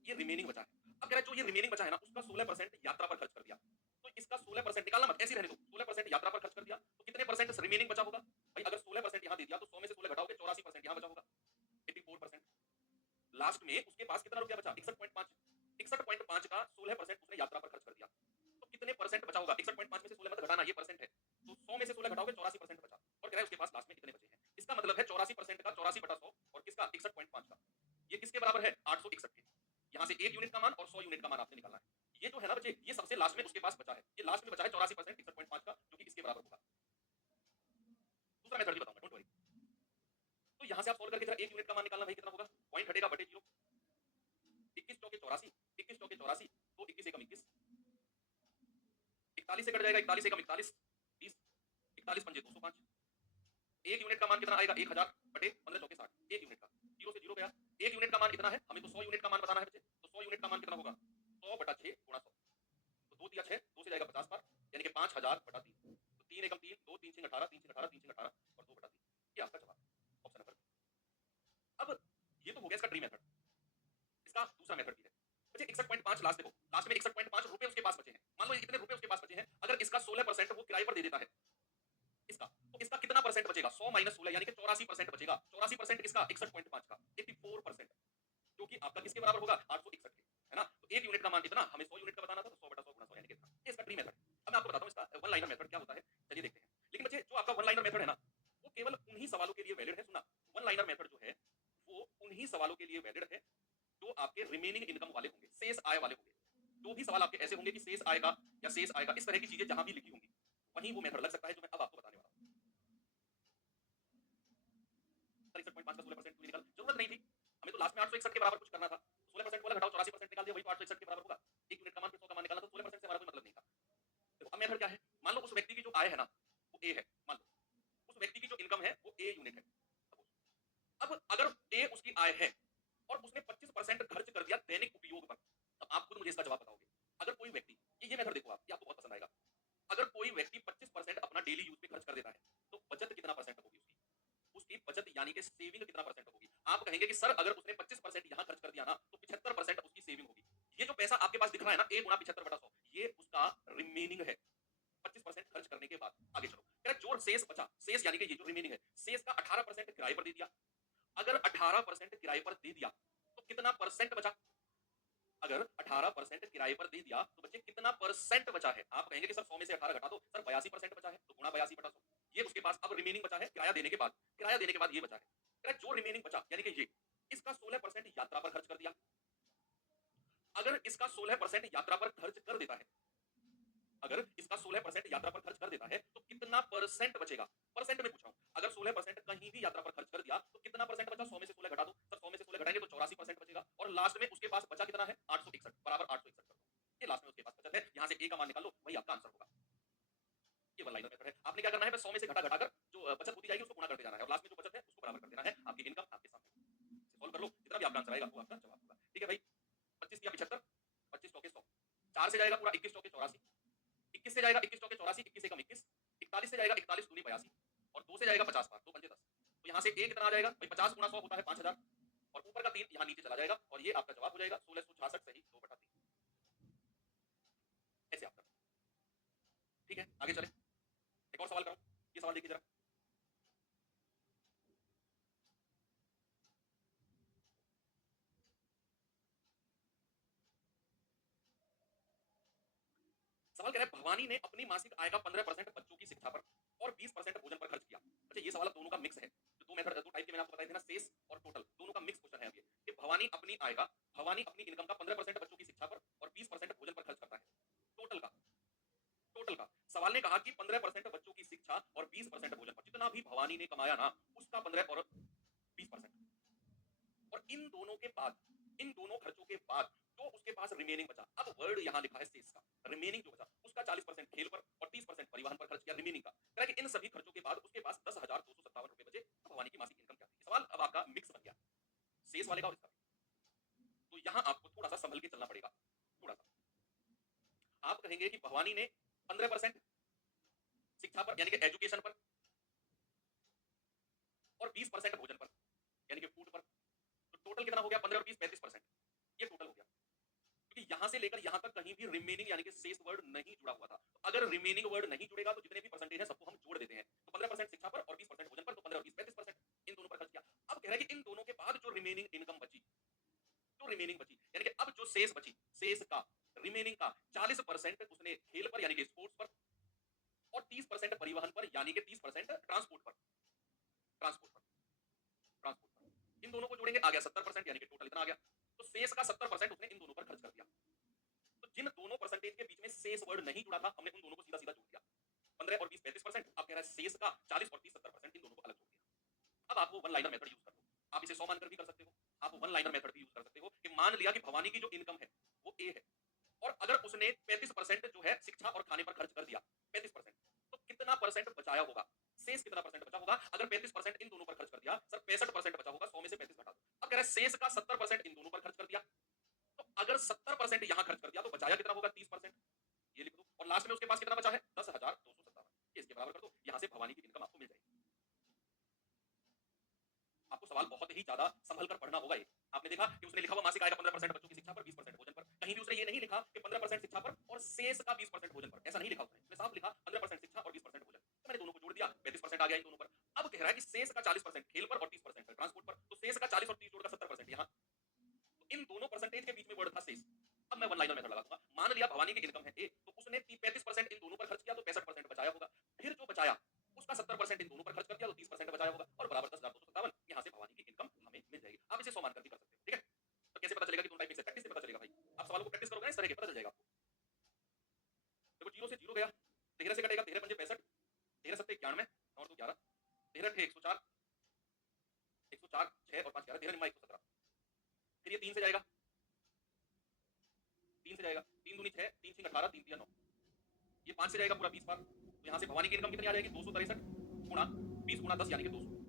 ये रिमेनिंग बचा है। अब कह रहा है जो ये रिमेनिंग बचा है ना उसका 16% यात्रा पर खर्च कर दिया। तो इसका 16% निकालना मत, ऐसे ही रहने दो। 16% यात्रा पर खर्च कर दिया तो कितने परसेंट रिमेनिंग बचा होगा? भाई अगर 16% यहां दे दिया तो 100 में से 16 घटाओगे 84% यहां बचा होगा, 84%। लास्ट में उसके पास कितना रुपया बचा? 61.5। 61.5 का 16% उसने यात्रा पर खर्च कर दिया। तो कितने परसेंट बचा होगा? 61.5 में से 16 मत घटाना, ये परसेंट है। तो 100 में से 16 घटाओगे 84% बचा। और कह रहा है उसके पास लास्ट में कितने बचे हैं? इसका मतलब है 84% का 84/100 और किसका? 61.5 का। ये किसके बराबर है? 861 के। यहां से 1 यूनिट का मान और 100 यूनिट का मान आपने निकालना है। ये जो है ना बच्चे, ये सबसे लास्ट में उसके पास बचा है। ये लास्ट में बचा है 84% 61.5 का, जो कि इसके बराबर होगा। दूसरा मेथड भी बताऊंगा, डोंट वरी। तो यहां से आप सोल्व करके जरा 1 यूनिट का मान निकालना भाई कितना होगा? पॉइंट हटेगा बटे 0। 21 चौके 84, 21 चौके 84, तो 21 एकम 21, 41 से कट जाएगा 41 एकम 41, 20, 41 पंजे 205। 1 यूनिट का मान कितना आएगा? 1000 बटे 15 चौके 60। 1 यूनिट का 0 से 0 गया। 1 यूनिट का मान कितना है? हमें तो 100 यूनिट का मान बताना है बच्चे। तो 100 यूनिट का मान कितना होगा? 100 बटा 6 गुणा 100। तो 2 दिया 6, 2 से जाएगा 50 बार, यानी कि 5000 बटा 3। तो 3 एकम 3, 2 3 6 18, 3 6 18, 3 6 18 और 2 बटा 3। ये आपका जवाब, ऑप्शन नंबर। अब ये तो हो गया इसका ट्री मेथड। इसका दूसरा मेथड भी है बच्चे। 61.5 लास्ट देखो, लास्ट में 61.5 रुपए उसके पास बचे हैं। मान लो इतने रुपए उसके पास बचे हैं, अगर इसका 16% वो किराए पर दे देता है इसका, तो इसका कितना परसेंट बचेगा? 100 माइनस 16 यानी कि 84% बचेगा। 84% किसका? 61.5 का, 84%, जो कि आपका किसके बराबर होगा? 861 के, है ना? तो 1 यूनिट का मान इतना, हमें 100 यूनिट का बताना था, तो 100 बटा 100 गुणा 100 यानी कि इतना। ये इसका ट्री मेथड। अब मैं आपको बताता हूं इसका वन लाइनर मेथड क्या होता है। चलिए देखते हैं। लेकिन बच्चे जो आपका वन लाइनर मेथड है ना, वो केवल उन्हीं सवालों के लिए वैलिड है। सुना, वन लाइनर मेथड जो है वो उन्हीं सवालों के लिए वैलिड है जो आपके रिमेनिंग इनकम वाले होंगे, शेष आय वाले होंगे। जो भी सवाल आपके ऐसे होंगे कि शेष आएगा या शेष आएगा, इस तरह की चीजें जहां भी लिखी होंगी, वहीं वो मेथड लग सकता है जो मैं अब आपको बताने वाला हूं। 61.5 का 16% क्यों निकाल? जरूरत नहीं थी, हमें तो लास्ट में 861 के बराबर कुछ करना था। 16% वाला घटाओ 84% निकाल दिया, वही तो 861 के बराबर होगा। 1 यूनिट का मान फिर 100 का मान निकाला, तो 16% से हमारा कोई मतलब नहीं था। देखो अब मेथड क्या है? मान लो उस व्यक्ति की जो आय है ना वो ए है, मान लो उस व्यक्ति की जो इनकम है वो ए यूनिट है। अब अगर ए उसकी आय है और उसने 25% खर्च कर दिया दैनिक उपयोग पर, अब आप खुद मुझे इसका जवाब बताओगे। अगर कोई व्यक्ति, ये मेथड देखो आप, ये आपको बहुत पसंद आएगा। अगर कोई व्यक्ति 25% अपना डेली यूज में खर्च कर देता है, तो बचत कितना परसेंट होगी उसकी? उसकी बचत यानी कि सेविंग कितना परसेंट होगी? आप कहेंगे कि सर अगर उसने 25% यहां खर्च कर दिया ना तो 75% उसकी सेविंग होगी। ये जो पैसा आपके पास दिख रहा है ना, a गुणा 75 बटा 100, ये उसका रिमेनिंग है 25% खर्च करने के बाद। आगे चलो, क्या जो शेष बचा, शेष यानी कि ये जो रिमेनिंग है, शेष का 18% किराए पर दे दिया। अगर 18% किराए पर दे दिया तो कितना परसेंट बचा? अगर 18% किराए पर दे दिया तो बच्चे कितना परसेंट बचा है? आप कहेंगे कि सर 100 में से 18 घटा दो, सर 82% बचा है, तो गुणा 82 बटा 100। ये उसके पास अब रिमेनिंग बचा है किराया देने के बाद। किराया देने के बाद ये बचा है। अगर जो रिमेनिंग बचा यानी कि ये, इसका 16% यात्रा पर खर्च कर दिया। अगर इसका 16% यात्रा पर खर्च कर देता है, अगर इसका 16% यात्रा पर खर्च कर देता है तो कितना परसेंट बचेगा? परसेंट में पूछ रहा हूं। अगर 16% कहीं भी यात्रा पर खर्च कर दिया तो कितना परसेंट बचा? 100 में से 16 घटा दो, सर 100 में से 16 घटाएंगे तो 84% बचेगा। और लास्ट में उसके पास बचा कितना है? 861 बराबर 861 कर दो। ये लास्ट में उसके पास बचत है, यहां से ए का मान निकाल लो, वही आपका आंसर होगा। ये वन लाइनर मेथड है। आपने क्या करना है? बस 100 में से घटा घटाकर जो बचत होती जाएगी उसको गुणा करते जाना है और लास्ट में जो बचत है उसको बराबर कर देना है। आपकी इनकम आपके सामने, सॉल्व कर लो, जितना भी आपका आंसर आएगा वो आपका जवाब होगा। ठीक है भाई, 25 या 75, 25 चौके 100, 4 से जाएगा पूरा 21 चौके 84, 21 से जाएगा 21 चौके 84, 21 एकम 21, 41 से जाएगा 41 दूनी 82 और 2 से जाएगा 50 बार, 2 पंजे 10। तो यहाँ से ए कितना आ जाएगा भाई? 50 गुणा 100 होता है 5000 और ऊपर का 3 यहाँ नीचे चला जाएगा और ये आपका जवाब हो जाएगा 1666 सही 2/3। ऐसे आप करना। ठीक है, आगे चले, एक और सवाल करो। ये सवाल देखिए जरा। सवाल कह रहा है भवानी ने अपनी मासिक आय का 15% बच्चों की शिक्षा पर और 20% भोजन पर खर्च किया। अच्छा, ये सवाल अब दोनों का मिक्स है। जो दो मेथड, दो टाइप के मैंने आपको बताए थे ना, शेष और टोटल, दोनों का मिक्स क्वेश्चन है अब ये कि भवानी अपनी आय का, भवानी अपनी इनकम का 15% बच्चों की शिक्षा पर और 20% भोजन पर खर्च करता है। टोटल का, टोटल का सवाल ने कहा कि 15% बच्चों की शिक्षा और 20% भोजन पर, जितना भी भवानी ने कमाया ना उसका 15 और 20%, और इन दोनों के बाद, इन दोनों खर्चों के बाद जो उसके पास रिमेनिंग बचा, अब वर्ड यहां लिखा है शेष का, रिमेनिंग जो बचा उसका 40% खेल पर और 30% परिवहन पर खर्च किया रिमेनिंग का। कह कि इन सभी खर्चों के बाद उसके पास 10,257 रुपए बचे। तो भवानी की मासिक इनकम क्या थी? सवाल अब आपका मिक्स बन गया, शेष वाले का और इसका। तो यहां आपको थोड़ा सा संभल के चलना पड़ेगा। जुड़ा था। आप कहेंगे कि भवानी ने 15% शिक्षा पर यानी कि एजुकेशन पर और 20% भोजन पर यानी कि फूड पर, तो टोटल कितना हो गया? 15 और 20 35%। ये टोटल हो गया, क्योंकि यहां से लेकर यहां तक कहीं भी रिमेनिंग यानी कि शेष वर्ड नहीं जुड़ा हुआ था। तो अगर रिमेनिंग वर्ड नहीं जुड़ेगा तो जितने भी परसेंटेज है सबको हम जोड़ देते हैं। तो 15% शिक्षा पर और 20% भोजन पर, तो 15 और 20 35%, इन दोनों पर खर्च किया। अब कह रहा है कि इन दोनों के बाद जो रिमेनिंग इनकम बची, जो रिमेनिंग बची यानी कि अब जो शेष बची, शेष का रिमेनिंग का 40% उसने खेल पर यानी कि स्पोर्ट्स पर और 30% परिवहन पर यानी कि 30% ट्रांसपोर्ट पर, ट्रांसपोर्ट पर, ट्रांसपोर्ट पर। इन दोनों को जोड़ेंगे, आ गया 70% यानी कि टोटल इतना आ गया। तो शेष का 70% उसने इन दोनों पर खर्च कर दिया। तो जिन दोनों परसेंटेज के बीच में शेष वर्ड नहीं जुड़ा था, हमने उन दोनों को सीधा सीधा जोड़ दिया। 15 और 20 35%, अब कह रहा है शेष का 40 और 30 70%, इन दोनों को अलग जोड़ दिया। अब आप वो वन लाइनर मेथड यूज कर लो। आप इसे 100 मानकर भी कर सकते हो, आप वन लाइनर मेथड भी यूज कर सकते हो कि मान लिया कि भवानी की जो इनकम है वो ए है, और अगर उसने 35% जो है शिक्षा और खाने पर खर्च कर दिया, 35%, तो कितना परसेंट बचाया होगा? शेष कितना परसेंट बचा होगा? अगर 35% इन दोनों पर खर्च कर दिया, सर 65% बचा होगा, 100 में से 35 घटा दो। अब कह रहा है शेष का 70% इन दोनों पर खर्च कर दिया, तो अगर 70% यहां खर्च कर दिया तो बचाया कितना होगा? 30%। ये लिख दो, और लास्ट में उसके पास कितना बचा है? 10,257। इसके बराबर कर दो, यहां से भवानी की इनकम आपको मिल जाएगी। आपको सवाल बहुत ही ज्यादा संभल कर पढ़ना होगा। ये आपने देखा कि उसने लिखा हुआ मासिक आय का 15% बच्चों की शिक्षा पर, 20% भोजन पर। कहीं भी उसने ये नहीं लिखा कि 15% शिक्षा पर और शेष का 20% भोजन पर, ऐसा नहीं लिखा उसने साफ लिखा 15% शिक्षा और 20% भोजन। तो मैंने दोनों को जोड़ दिया, 35% आ गया इन दोनों पर। अब कह रहा है कि शेष का 40% खेल पर और 30% ट्रांसपोर्ट पर, तो शेष का 40 और 30 जोड़कर 70% यहाँ। तो इन दोनों परसेंटेज के बीच में वर्ड था शेष। अब मैं वन लाइनर मेथड लगा दूंगा। मान लिया भवानी की इनकम है ए, तो उसने 35% इन दोनों पर खर्च किया तो 65% बचाया होगा। फिर जो बचाया उसका 70% इन दोनों पर खर्च कर दिया तो 30% बचाया होगा, और बराबर 10,257। यहां से भवानी की इनकम हमें मिल जाएगी। आप इसे 100 मानकर भी कर सकते हो, ठीक है? तो कैसे पता चलेगा कि दोनों टाइप में प्रैक्टिस से पता चलेगा भाई। आप सवालों को प्रैक्टिस करोगे ना इस तरह के, पता चल जाएगा आपको। देखो, जीरो से जीरो गया, 13 से कटेगा, 13 पंजे 65, 13 सत्ते 91 और 2 11, 13 थे 104, 104 6 और 5 11, 13 निम्मा 117। फिर ये 3 से जाएगा, 3 से जाएगा, 3 दूनी 6, 3 6 18, 3 3 9। ये 5 से जाएगा पूरा 20 बार। तो यहाँ से भवानी की इनकम कितनी आ जाएगी? 263 गुणा 20 गुणा 10 यानी कि 200।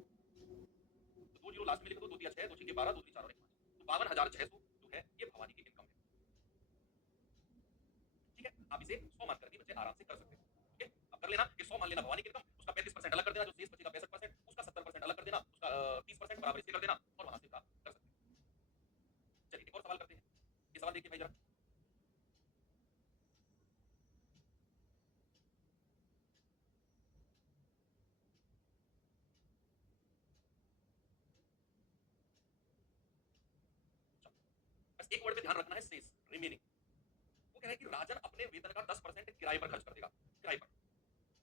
तो 2 जीरो लास्ट में लिख दो, 2 दिया 6, 2 6 12, 2 3 4 और 1 5। तो 52,600 जो है ये भवानी की इनकम है। ठीक है, आप इसे 100 मान कर भी बच्चे आराम से कर सकते हैं। ठीक है, अब कर लेना कि 100 मान लेना भवानी की इनकम, उसका 35% अलग कर देना, जो शेष बचेगा 65%, उसका 70% अलग कर देना, उसका 30% बराबर इसके कर देना, और वहां से का कर सकते हैं। चलिए एक और सवाल करते हैं। ये सवाल देखिए भाई जरा। बस एक वर्ड पे ध्यान रखना है, शेष, रिमेनिंग। वो कह रहा है कि राजन अपने वेतन का 10% किराए पर खर्च कर देगा, किराए पर,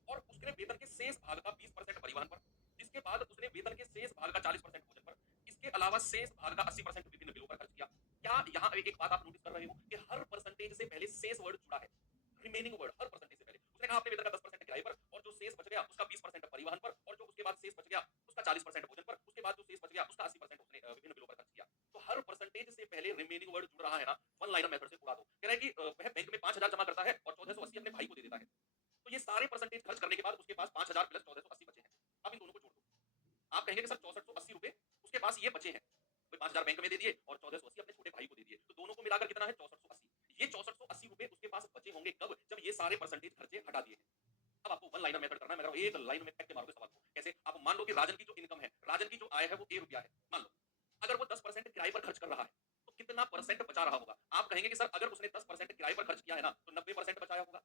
और उसने वेतन के शेष भाग का 20% परिवहन पर, जिसके बाद उसने वेतन के शेष भाग का 40% भोजन पर, इसके अलावा शेष भाग का 80% विभिन्न बिलों पर खर्च किया। क्या यहाँ एक बात आप नोटिस कर रहे हो कि हर परसेंटेज से पहले शेष वर्ड जुड़ा है, रिमेनिंग वर्ड हर परसेंटेज से पहले। उसने कहा अपने वेतन का 10% किराए पर, और जो शेष बच गया उसका 20% परिवहन पर, और जो उसके बाद शेष बच गया उसका 40% भोजन पर, उसके बाद जो शेष बच गया उसका 80% उसने विभिन्न बिलों पर खर्च किया। तो हर परसेंटेज से पहले रिमेनिंग वर्ड जुड़ रहा है ना, वन लाइनर मेथड से उड़ा दो। कह रहा है कि वह बैंक में 5,000 जमा करता है और 1480 अपने भाई को दे देता है। तो ये सारे परसेंटेज खर्च करने के बाद उसके पास 5,000 प्लस 1480 बचे हैं। अब इन दोनों को जोड़ दो। आप कहेंगे कि सर 6480 रुपए उसके पास ये बचे हैं, 5,000 बैंक में दे दिए और 1480 अपने छोटे भाई को दे दिए, तो दोनों को मिलाकर कितना है? 6480। ये 6480 रुपए उसके पास बचे होंगे कब? जब ये सारे परसेंटेज खर्चे हटा दिए हैं। अब आपको वन लाइनर मेथड करना है, मगर एक लाइन में फेंक के मारोगे सवाल को। कैसे? आप मान लो कि राजन की जो इनकम है, राजन की जो आय है वो ए रुपया है, मान लो। अगर वो 10% किराए पर खर्च कर रहा है तो कितना परसेंट बचा रहा होगा? आप कहेंगे कि सर अगर उसने 10% किराए पर खर्च किया है ना, तो 90% बचाया होगा,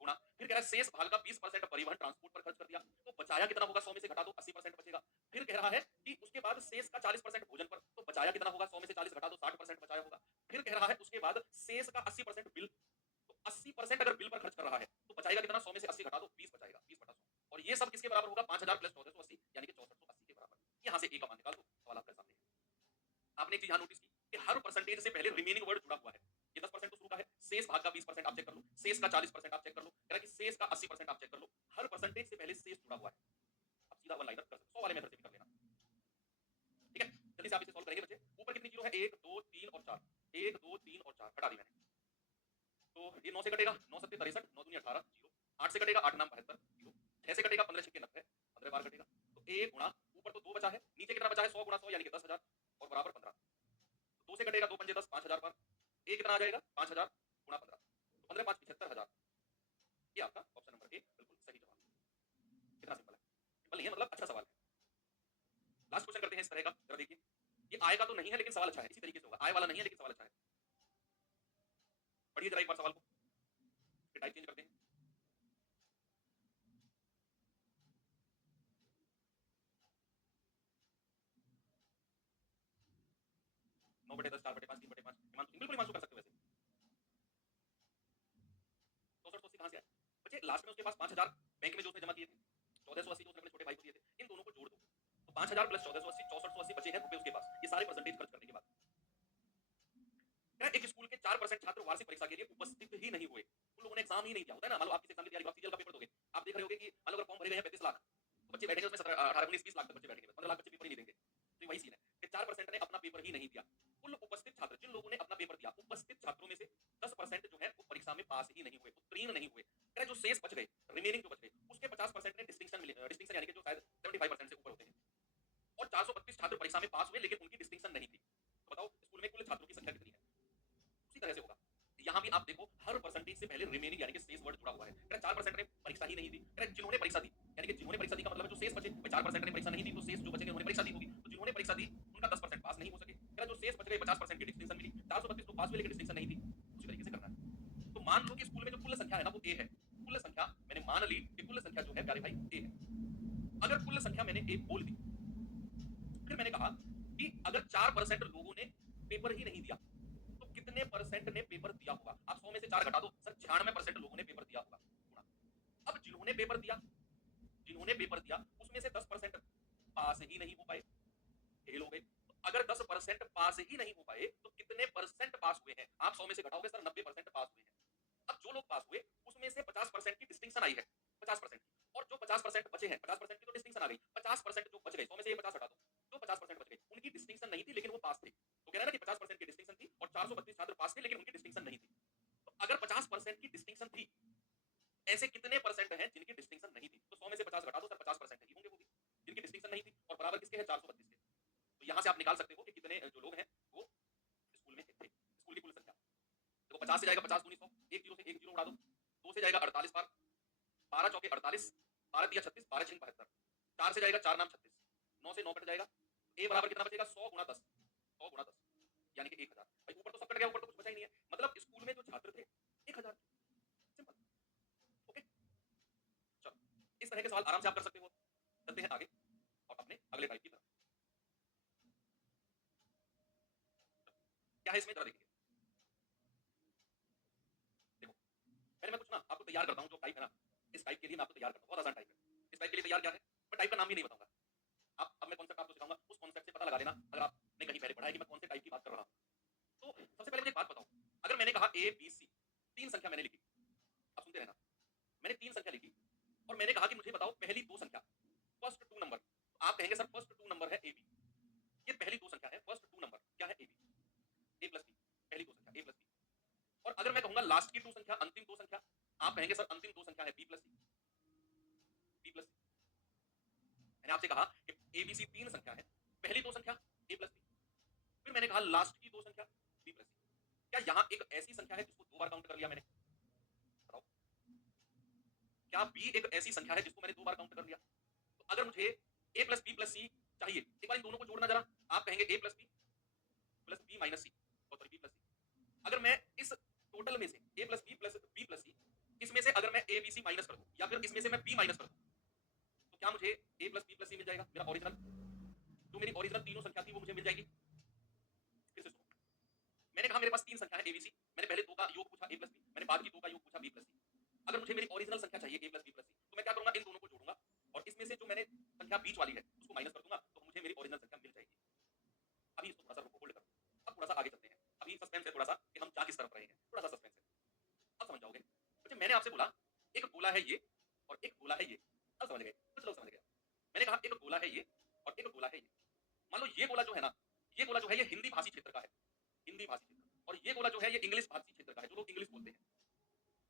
गुणा, फिर कह रहा है शेष भाग का 20% परिवहन ट्रांसपोर्ट पर खर्च कर दिया, तो बचाया कितना होगा? 100 में से घटा दो, 80% बचेगा। फिर कह रहा है कि उसके बाद शेष का 40% भोजन पर, तो बचाया कितना होगा? 100 में से 40 घटा दो, 60% बचाया होगा। फिर कह रहा है उसके बाद शेष का 80% बिल, तो 80% अगर बिल पर खर्च कर रहा है तो बचाएगा कितना? 100 में से 80 घटा दो, 20 बचाएगा, 20 बटा 100। और ये सब किसके बराबर होगा? 5,000 प्लस 1480 यानी कि 6480 के बराबर। यहां से ए का मान निकाल दो, सवाल आपके सामने है। आपने एक चीज यहां नोटिस की कि हर परसेंटेज से पहले रिमेनिंग वर्ड जुड़ा हुआ है। ये 10% तो शुरू का है, शेष भाग का 20% आप चेक कर लो, शेष का 40% आप चेक कर लो, कह रहा है कि शेष का 80% आप चेक कर लो। हर परसेंटेज से पहले शेष जुड़ा हुआ है। अब सीधा वन लाइनर कर सकते, 100 वाले मेथड से भी कर लेना। ठीक है, जल्दी से आप इसे सॉल्व करेंगे बच्चे। ऊपर कितनी जीरो है? 1 2 3 और 4, 1 2 3 और 4 हटा दी मैंने। तो ये 9 से कटेगा, 9 सत्ते 63, 9 दूनी 18, जीरो। 8 से कटेगा, 8 नाम 72, जीरो। 6 से कटेगा, 15 छक्के 90, 15 बार कटेगा। तो 1 गुणा, ऊपर तो 2 बचा है, नीचे कितना बचा है? 100 गुणा 100 यानी कि 10,000, और बराबर 15। 2 से कटेगा, 2 पंजे 10, 5,000 बार। ए कितना आ जाएगा? 5,000 गुणा 15, तो 15 5 75,000। ये आपका ऑप्शन नंबर ए बिल्कुल सही जवाब है। कितना सिंपल है, सिंपल नहीं है मतलब अच्छा सवाल है। लास्ट क्वेश्चन करते हैं इस तरह का, जरा देखिए। ये आय का तो नहीं है लेकिन सवाल अच्छा है, इसी तरीके से होगा, आय वाला नहीं है लेकिन सवाल अच्छा है। पढ़िए जरा एक बार सवाल को, टाइप चेंज करते हैं। 9/10, 4/5, 3/5, हिमांशु बिल्कुल हिमांशु कर सकते हो वैसे। 6480 कहाँ से आए बच्चे? लास्ट में उसके पास 5000 बैंक में जो उसने जमा किए थे, 1480 जो उसने अपने छोटे भाई को दिए थे, इन दोनों को जोड़ दो तो 5000 प्लस 1480 6480 बचे हैं रुपए उसके पास, ये सारे परसेंटेज खर्च करने के बाद। क्या एक स्कूल के 4% छात्र वार्षिक परीक्षा के लिए उपस्थित ही नहीं हुए? उन लोगों ने एग्जाम ही नहीं दिया। होता है ना, मान लो आप किसी एग्जाम की तैयारी, आप सीजीएल का पेपर दोगे, आप देख रहे होगे कि मान लो अगर फॉर्म भरे गए हैं 35 लाख, तो बच्चे बैठेंगे उसमें 17 18 19 20 लाख तक बच्चे बैठेंगे, 15 लाख बच्चे पेपर ही नहीं देंगे। तो वही सीन है कि 4% ने अपना पेपर ही नहीं दिया। कुल उपस्थित छात्र, जिन लोगों ने अपना पेपर दिया, उपस्थित छात्रों में से 10% जो है वो परीक्षा में पास ही नहीं हुए, उत्तीर्ण नहीं हुए। कह जो शेष बच गए, रिमेनिंग जो बच गए, उसके 50% ने डिस्टिंक्शन मिले, डिस्टिंक्शन यानी कि जो शायद 75% से ऊपर होते हैं, और 432 छात्र परीक्षा में पास हुए लेकिन उनकी डिस्टिंक्शन नहीं थी। तो बताओ स्कूल में कुल छात्रों की संख्या कितनी है? उसी तरह से होगा। यहाँ भी आप देखो, हर परसेंटेज से पहले रिमेनिंग यानी कि शेष वर्ड जुड़ा हुआ है। अगर 4% ने परीक्षा ही नहीं दी, अगर जिन्होंने परीक्षा दी, यानी कि जिन्होंने परीक्षा दी का मतलब है जो शेष बचे, 4% ने परीक्षा नहीं दी तो शेष जो बचेंगे उन्होंने परीक्षा दी होगी, तो जिन्होंने परीक्षा दी उनका 10% पास नहीं हो सके, अगर जो शेष बच गए 50% की डिस्टिंक्शन मिली, 432 लोग पास हुए लेकिन डिस्टिंक्शन नहीं थी। उसी तरीके से करना है। तो मान लो कि स्कूल में जो कुल संख्या है ना वो ए है, कुल संख्या मैंने मान ली कि कुल संख्या जो है प्यारे भाई ए है। अगर कुल संख्या मैंने ए बोल दी, फिर मैंने कहा कि अगर 4% लोगों ने पेपर ही नहीं दिया तो कितने परसेंट ने पेपर दिया होगा? आप 100 में से 4 घटा दो सर, 96% लोगों ने पेपर दिया होगा। गुणा, अब जिन्होंने पेपर दिया, जिन्होंने पेपर दिया उसमें से 10% पास ही नहीं हो पाए, फेल हो गए। तो अगर 10% पास ही नहीं हो पाए तो कितने परसेंट पास हुए हैं? आप 100 में से घटाओगे सर, 90% पास हुए हैं। अब जो लोग पास हुए उसमें से 50% की डिस्टिंक्शन आई है, 50%, और जो 50% बचे हैं, 50% की तो डिस्टिंक्शन आ गई, 50% जो बच गए, 100 में से ये 50 हटा दो, जो 50% बच गए उनकी डिस्टिंक्शन नहीं थी लेकिन वो पास थे। तो कह रहा है ना कि 50% की डिस्टिंक्शन थी और 432 छात्र पास थे लेकिन उनकी डिस्टिंक्शन नहीं थी। तो अगर 50% की डिस्टिंक्शन थी, ऐसे कितने परसेंट हैं जिनकी डिस्टिंक्शन नहीं थी? तो 100 में से 50 घटा दो सर, 50% ही होंगे वो भी जिनकी डिस्टिंक्शन नहीं थी, और बराबर किसके है? 432 के। तो यहां से आप निकाल सकते हो कि कितने जो लोग हैं वो स्कूल में थे। स्कूल की कुल संख्या देखो, 50 से जाएगा 50 दूनी 100, एक जीरो से एक जीरो उड़ा दो, 2 से जाएगा 48 बार, 12 चौके 48, 12 दिया 36, 12 छिंग 72, 4 से जाएगा 4 नाम 36, 9 से 9 कट जाएगा, ए बराबर कितना बचेगा? 100 गुणा 10, 100 गुणा 10 यानी कि 1000। भाई ऊपर तो सब कट गया, ऊपर तो कुछ बचा ही नहीं है, मतलब स्कूल में जो छात्र थे 1000। सिंपल। ओके, चलो इस तरह के सवाल आराम से आप कर सकते हो। चलते हैं आगे और अपने अगले टाइप की तरफ। क्या है इसमें, जरा देखिए। देखो, पहले मैं कुछ ना आपको तैयार करता हूँ, जो टाइप है ना, इस टाइप के लिए मैं आपको तैयार करता हूँ, बहुत आसान टाइप है। इस टाइप के लिए तैयार क्या है, मैं टाइप का नाम भी नहीं बताऊंगा। आप, अब मैं कॉन्सेप्ट आपको सिखाऊंगा, उस कॉन्सेप्ट से पता लगा लेना अगर आपने कहीं पहले पढ़ा है कि मैं कौन से टाइप की बात कर रहा हूँ। तो सबसे पहले मुझे एक बात बताओ, अगर मैंने कहा ए बी सी, 3 संख्या मैंने लिखी, अब सुनते रहना, मैंने 3 संख्या लिखी और मैंने कहा कि मुझे बताओ पहली 2 संख्या, फर्स्ट 2 नंबर। आप कहेंगे सर फर्स्ट 2 नंबर है ए बी, ये पहली 2 संख्या है, फर्स्ट 2 नंबर क्या है? A b, a plus b, पहली 2 संख्या ए प्लस बी। और अगर मैं कहूंगा लास्ट की 2 संख्या, अंतिम 2 संख्या, आप कहेंगे सर अंतिम 2 संख्या है बी प्लस सी, बी प्लस सी। मैंने आपसे कहा कि ए बी सी 3 संख्या है, पहली 2 संख्या ए प्लस बी, फिर मैंने कहा लास्ट की 2 संख्या बी प्लस सी। क्या यहाँ एक ऐसी संख्या है जिसको 2 बार काउंट कर लिया मैंने? बताओ, क्या बी एक ऐसी संख्या है जिसको मैंने 2 बार काउंट कर लिया? तो अगर मुझे ए प्लस बी प्लस सी चाहिए, एक बार इन दोनों को जोड़ना जरा, आप कहेंगे ए प्लस बी माइनस सी, और सॉरी बी प्लस सी। अगर मैं इस टोटल में से ए प्लस बी प्लस सी, इसमें से अगर मैं ए बी सी माइनस कर दूं या फिर इसमें से मैं बी माइनस कर दूं, तो क्या मुझे ए प्लस बी प्लस सी मिल जाएगा? मेरा ओरिजिनल, जो मेरी ओरिजिनल तीनों संख्या थी वो मुझे मिल जाएगी। फिर से सुनो, मैंने कहा मेरे पास 3 संख्या है ए बी सी, मैंने पहले 2 का योग पूछा ए प्लस बी, मैंने बाद की 2 का योग पूछा बी प्लस सी। अगर मुझे मेरी ओरिजिनल संख्या चाहिए ए प्लस बी प्लस सी, तो मैं क्या करूंगा? इन दोनों को जोड़ूंगा और इसमें से जो मैंने संख्या बीच वाली है उसको माइनस कर दूंगा, तो मुझे मेरी ओरिजिनल संख्या मिल जाएगी। अभी इसको थोड़ा सा रुको, होल्ड करो, अब थोड़ा सा आगे चलते हैं। अभी सस्पेंस है थोड़ा सा कि हम जा किस तरफ रहे हैं, थोड़ा सा सस्पेंस है, अब समझ जाओगे। अच्छा, मैंने आपसे बोला एक गोला है ये और एक गोला है ये, अब समझ गए? कुछ लोग समझ गए। मैंने कहा एक गोला है ये और एक गोला है ये। मान लो ये गोला जो है ना, ये गोला जो है ये हिंदी भाषी क्षेत्र का है, हिंदी भाषी क्षेत्र, और ये गोला जो है ये इंग्लिश भाषी क्षेत्र का है, जो लोग इंग्लिश बोलते हैं।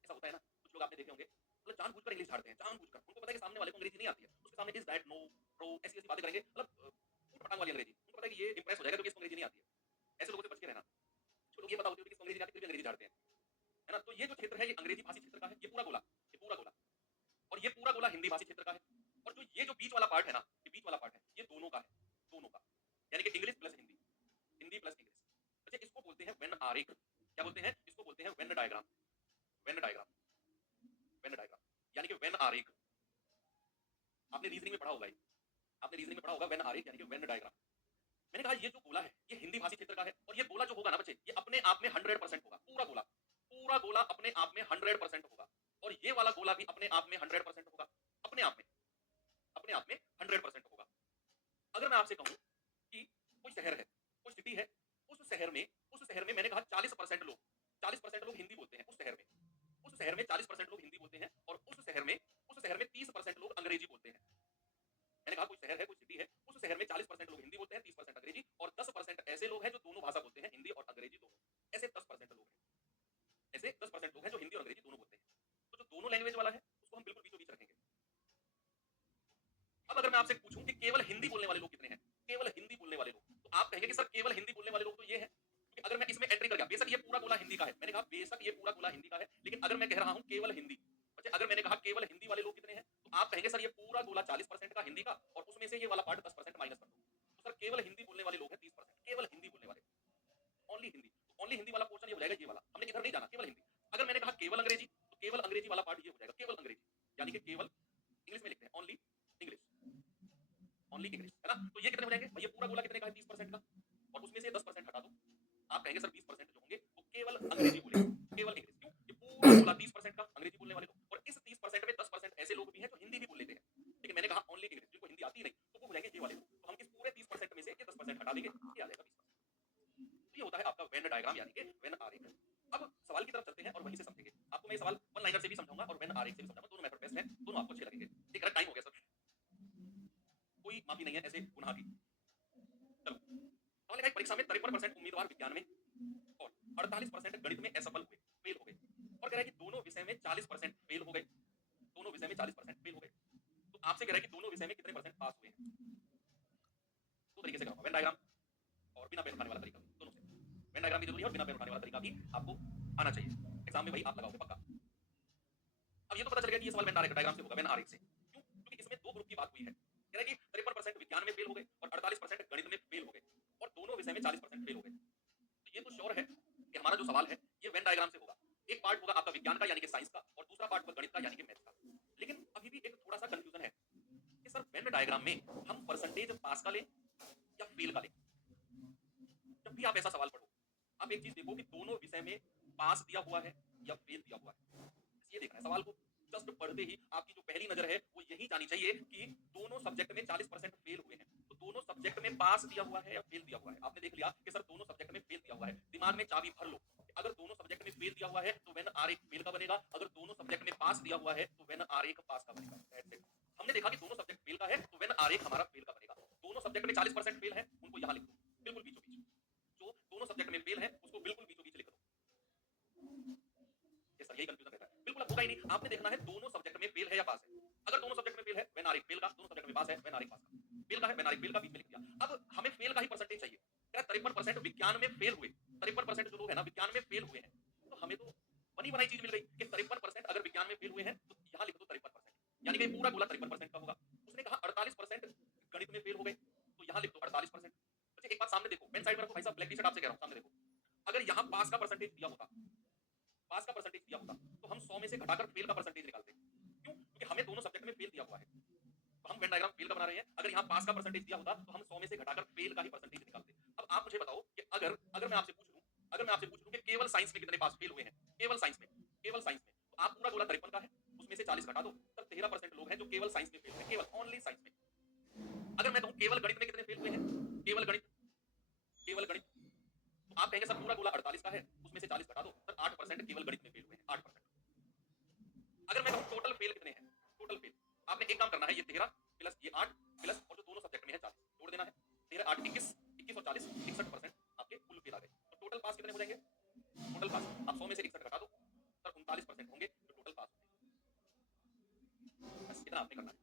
ऐसा होता है ना, कुछ लोग आपने देखे होंगे मतलब जानबूझकर इंग्लिश झाड़ते हैं, जानबूझकर, उनको पता है कि सामने वाले को अंग्रेजी नहीं आती है, उसके सामने इज दैट नो ब्रो ऐसी ऐसी बातें करेंगे, मतलब ऊट पटांग वाली अंग्रेजी, उनको पता है कि ये इंप्रेस हो जाएगा क्योंकि इसको अंग्रेजी नहीं आती है। ऐसे लोगों से बच के रहना। कुछ लोग ये पता होती है कि इसको अंग्रेजी नहीं आती फिर भी अंग्रेजी झाड़ते हैं, है तो ये जो क्षेत्र है ये अंग्रेजी भाषी क्षेत्र का है, ये पूरा गोला, ये पूरा गोला, और ये पूरा गोला हिंदी भाषी क्षेत्र का है, और जो ये जो बीच वाला पार्ट है ना, ये बीच वाला पार्ट है, ये दोनों का है, दोनों का, यानी कि English plus Hindi, Hindi plus English. अच्छा, इसको बोलते हैं वेन आरेख। क्या बोलते हैं? इसको बोलते हैं Venn diagram, Venn diagram, Venn diagram, यानी कि वेन आरेख। आपने रीजनिंग में पढ़ा होगा, आपने रीजनिंग में पढ़ा होगा वेन आरेख यानी कि वेन डायग्राम। मैंने कहा ये जो गोला है ये हिंदी भाषी क्षेत्र का है, और ये गोला जो होगा ना बच्चे, ये अपने आप में 100% होगा, पूरा गोला, पूरा गोला अपने आप में 100% होगा, और ये वाला गोला भी अपने आप में 100% होगा, अपने आप में, अपने आप में 100% होगा। अगर मैं आपसे कहूं कि कोई शहर है, कोई सिटी है, उस शहर में, उस शहर में मैंने कहा 40% लोग, 40% लोग हिंदी बोलते हैं उस शहर में, उस शहर में 40% लोग हिंदी बोलते हैं, और उस शहर में, उस शहर में 30% लोग अंग्रेजी बोलते हैं। मैंने कहा कोई शहर है, कोई सिटी है, उस शहर में 40% लोग हिंदी बोलते हैं, 30% अंग्रेजी, और 10% ऐसे लोग हैं जो दोनों भाषा बोलते हैं, हिंदी और अंग्रेजी दोनों। ऐसे 10% लोग हैं, ऐसे 10% लोग हैं जो हिंदी और अंग्रेजी दोनों बोलते हैं। तो जो दोनों लैंग्वेज वाला है उसको हम बिल्कुल बीचों बीच रखेंगे। अब अगर मैं आपसे पूछूं कि केवल हिंदी बोलने वाले लोग कितने हैं, केवल हिंदी बोलने वाले लोग, तो आप कहेंगे कि सर केवल हिंदी बोलने वाले लोग तो ये है, क्योंकि अगर मैं इसमें एंट्री कर गया, बेशक ये पूरा गोला हिंदी का है, मैंने कहा बेशक ये पूरा गोला हिंदी का है, लेकिन अगर मैं कह रहा हूं केवल हिंदी, अच्छा अगर मैंने कहा केवल हिंदी वाले लोग कितने हैं, तो आप कहेंगे सर ये पूरा गोला 40% का हिंदी का, और उसमें से ये वाला पार्ट 10% माइनस कर दो, तो सर केवल हिंदी बोलने वाले लोग हैं 30%, केवल हिंदी बोलने वाले, ओनली हिंदी। तो ओनली हिंदी वाला पोर्शन ये हो जाएगा, ये वाला हमने इधर नहीं जाना, केवल हिंदी। अगर मैंने कहा केवल अंग्रेजी, तो केवल अंग्रेजी वाला पार्ट ये हो जाएगा, केवल अंग्रेजी, यानी कि केवल इंग्लिश में लिखते हैं ओनली इंग्लिश, ओनली इंग्लिश, है ना? तो ये कितने हो जाएंगे? ये पूरा गोला कितने का है? 30% का, और उसमें से 10% हटा दो, आप कहेंगे सर 20% जो होंगे वो केवल अंग्रेजी बोलेंगे, केवल इंग्लिश। क्यों? ये पूरा गोला 30% का अंग्रेजी बोलने वाले लोग, और इस 30% में 10% ऐसे लोग भी हैं जो हिंदी भी बोल लेते हैं, लेकिन मैंने कहा ओनली इंग्लिश, जिनको हिंदी आती ही नहीं, तो वो हो जाएंगे ये वाले लोग। तो हम इस पूरे 30% में से ये 10% हटा देंगे, ये आ जाएगा 20%। तो ये होता है आपका वेन डायग्राम यानी कि वेन आरेख। अब सवाल की तरफ चलते हैं और वहीं से समझेंगे। आपको मैं ये सवाल वन लाइनर से भी समझाऊंगा और वेन आरेख से भी समझाऊंगा, दोनों मेथड बेस्ट है, दोनों आपको अच्छे लगेंगे। एक टाइम हो गया सर, कोई माफी नहीं है ऐसे गुनाह की। चलो, सवाल है परीक्षा में 53% उम्मीदवार विज्ञान में और 48% गणित में असफल हुए, फेल हो गए, और कह रहा है कि दोनों विषय में 40% फेल हो गए, दोनों विषय में 40% फेल हो गए। तो आपसे कह रहा है कि दोनों विषय में कितने परसेंट पास हुए हैं। दो तरीके से कराऊंगा, वेन डायग्राम और बिना पेन उठाने वाला तरीका, दोनों से। वेन डायग्राम भी जरूरी है और बिना पेन उठाने वाला तरीका भी आपको आना चाहिए, एग्जाम में वही आप लगाओगे पक्का। अब ये तो पता चल गया कि ये सवाल वेन डायग्राम से होगा, वेन आरेख से। क्यों? क्योंकि इसमें दो ग्रुप की बात हुई है, कह रहा है कि 53% विज्ञान में फेल हो गए और 48% गणित में फेल हो गए, और दोनों विषय में 40% फेल हो गए। तो ये तो श्योर है कि हमारा जो सवाल है ये वेन डायग्राम से होगा। एक पार्ट होगा आपका विज्ञान का यानी कि साइंस का, और दूसरा पार्ट होगा गणित का यानी कि मैथ्स का। लेकिन अभी भी एक थोड़ा सा कंफ्यूजन है कि सर वेन डायग्राम में हम परसेंटेज पास का लें या फेल का लें। जब भी आप ऐसा सवाल पढ़ो, आप एक चीज देखो कि दोनों विषय में पास दिया हुआ है या फेल दिया हुआ है, ये देखना है सवाल को। जस्ट पढ़ते ही आपकी जो पहली नजर है वो यही जानी चाहिए कि दोनों सब्जेक्ट में 40% फेल हुए हैं, तो दोनों सब्जेक्ट में पास दिया हुआ है या फेल दिया हुआ है। आपने देख लिया कि सर दोनों सब्जेक्ट में फेल दिया हुआ है, दिमाग में चाबी भर लो, अगर दोनों सब्जेक्ट में फेल दिया हुआ है तो वेन आरेख फेल का बनेगा, अगर दोनों सब्जेक्ट में पास दिया हुआ है तो वेन आरेख पास का बनेगा। That's it। हमने देखा कि दोनों सब्जेक्ट फेल का है तो वेन आरेख हमारा फेल का बनेगा। दोनों सब्जेक्ट में 40% फेल है, उनको यहां लिख दो, बिल्कुल बीचों बीच। जो दोनों सब्जेक्ट में फेल है उसको बिल्कुल बीचों बीच लिख दो। ये सर यही कंफ्यूजन रहता है, बिल्कुल अब होगा ही नहीं। आपने देखना है दोनों सब्जेक्ट में फेल है या पास है। अगर दोनों सब्जेक्ट में फेल है वेन आरेख फेल का, दोनों सब्जेक्ट में पास है वेन आरेख पास का। फेल का है वेन आरेख फेल का, बीच में लिख दिया। अब हमें फेल का ही परसेंटेज चाहिए, क्या 53% विज्ञान में फेल हुए, 53% जो लोग हैं ना विज्ञान में फेल हुए हैं, तो हमें तो बनी बनाई चीज मिल गई कि 53% अगर विज्ञान में फेल हुए हैं तो यहाँ लिख दो 53%, यानी कि पूरा गोला 53% का होगा। उसने कहा 48% गणित में फेल हो गए, तो यहाँ लिख दो 48%। अच्छा एक बात सामने देखो, पेन साइड में रखो भाई साहब, ब्लैक टी शर्ट आपसे कह रहा हूँ, सामने देखो, अगर यहाँ पास का परसेंटेज दिया होता, पास का परसेंटेज दिया होता तो हम 100 में से घटाकर फेल का परसेंटेज निकालते। क्यों? क्योंकि हमें दोनों सब्जेक्ट में फेल दिया हुआ है, तो हम वेन डायग्राम फेल का बना रहे हैं। अगर यहाँ पास का परसेंटेज दिया होता तो हम 100 में से घटाकर फेल का ही परसेंटेज निकालते। अब आप मुझे बताओ कि अगर अगर मैं आपसे पूछ लूं, अगर मैं आपसे पूछ लूं कि केवल साइंस में कितने पास फेल हुए हैं, केवल साइंस में, केवल साइंस में, तो आप पूरा गोला 53 का है, उसमें से 40 घटा दो, तब 13% लोग हैं जो केवल साइंस में फेल हुए हैं, केवल ओनली साइंस में। अगर मैं कहूं केवल गणित में कितने फेल हुए हैं, केवल गणित, केवल गणित, तो आप कहेंगे सर पूरा गोला 48 का है, उसमें से 40 घटा दो, सर 8% केवल गणित में फेल हुए हैं, 8%। अगर मैं कहूं टोटल फेल कितने हैं, टोटल फेल, आपने एक काम करना है, ये 13 प्लस ये 8 प्लस और जो दोनों सब्जेक्ट में है 40 जोड़ देना है। 13 8 21, 21 और 40 61% आपके कुल फेल आ गए। तो टोटल पास कितने हो जाएंगे, टोटल पास आप 100 में से 61 घटा दो, सर 39% होंगे जो टोटल पास होंगे। बस इतना आपने करना है,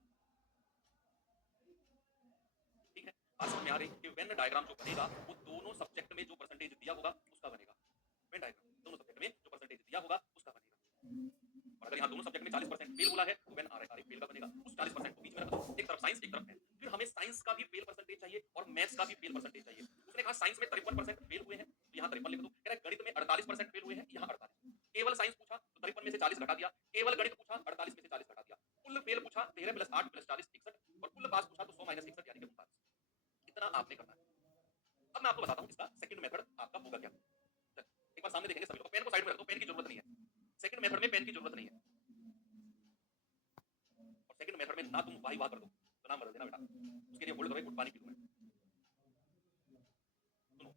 ठीक है। बात समझ में आ गई कि वेन डायग्राम जो बनेगा वो दोनों सब्जेक्ट में जो परसेंटेज दिया होगा उसका बनेगा। वेन डायग्राम दोनों सब्जेक्ट में जो परसेंटेज दिया होगा उसका बनेगा। सामने देखेंगे सभी लोग। पेन को साइड में रख दो, पेन की जरूरत नहीं है। सेकंड मेथड में पेन की जरूरत नहीं है, और सेकंड मेथड में ना तुम वाही वाह कर दो तो नाम बदल देना बेटा। उसके लिए होल्ड करो, एक घुट पानी पी लूं मैं। सुनो,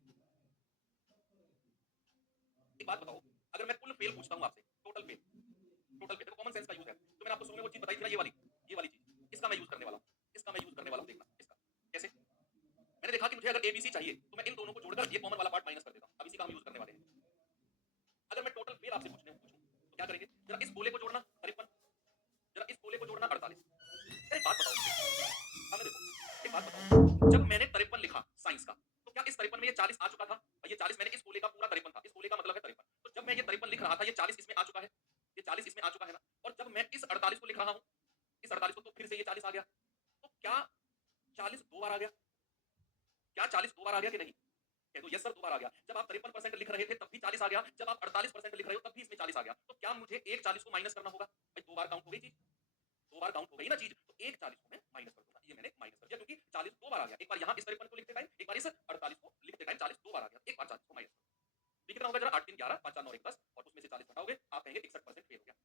एक बात बताओ, अगर मैं कुल फेल पूछता हूं आपसे, टोटल फेल, टोटल फेल, देखो कॉमन सेंस का यूज है, तो मैंने आपको शुरू में वो चीज बताई थी ना, ये वाली चीज, इसका मैं यूज करने वाला हूं, इसका मैं यूज करने वाला हूं, देखना इसका कैसे। मैंने देखा कि मुझे अगर एबीसी चाहिए तो मैं इन दोनों को जोड़कर ये कॉमन वाला पार्ट माइनस कर देता हूं। अब इसी का हम यूज करने वाले हैं। अगर मैं टोटल फेल आपसे पूछूं तो क्या करेंगे, जरा इस गोले को जोड़ना 53, जरा इस गोले को जोड़ना 48। एक बात बताओ मुझे, सामने देखो, एक बात बताओ, जब मैंने 53 लिखा साइंस का, तो क्या इस 53 में ये 40 आ चुका था? और ये 40 मैंने इस गोले का पूरा 53 था, इस गोले का मतलब है 53। तो जब मैं ये 53 लिख रहा था, ये 40 इसमें आ चुका है, ये 40 इसमें आ चुका है ना। और जब मैं इस 48 को लिख रहा हूं, इस 48 को, तो फिर से ये 40 आ गया। तो क्या 40 दो बार आ गया? क्या 40 दो बार आ गया कि नहीं? कह दो यस सर, दो बार आ गया। जब आप 53% लिख रहे थे तब भी 40 आ गया, जब आप 48% लिख रहे हो तब भी इसमें 40 आ गया। तो क्या मुझे एक 40 को माइनस करना होगा? भाई दो बार काउंट हो गई चीज, दो बार काउंट हो गई ना चीज, तो एक 40 को मैं माइनस कर दूंगा। ये मैंने माइनस कर दिया क्योंकि 40 दो बार आ गया। एक बार यहाँ इस 53 को लिखते टाइम, एक बार इस 48 को लिखते टाइम 40 दो बार आ गया, एक बार 40 को माइनस कर दो। ये कितना होगा जरा, 8 3 11 5 4 9 1 10, और उसमें से 40 घटाओगे, आप कहेंगे 61% फेल हो गया।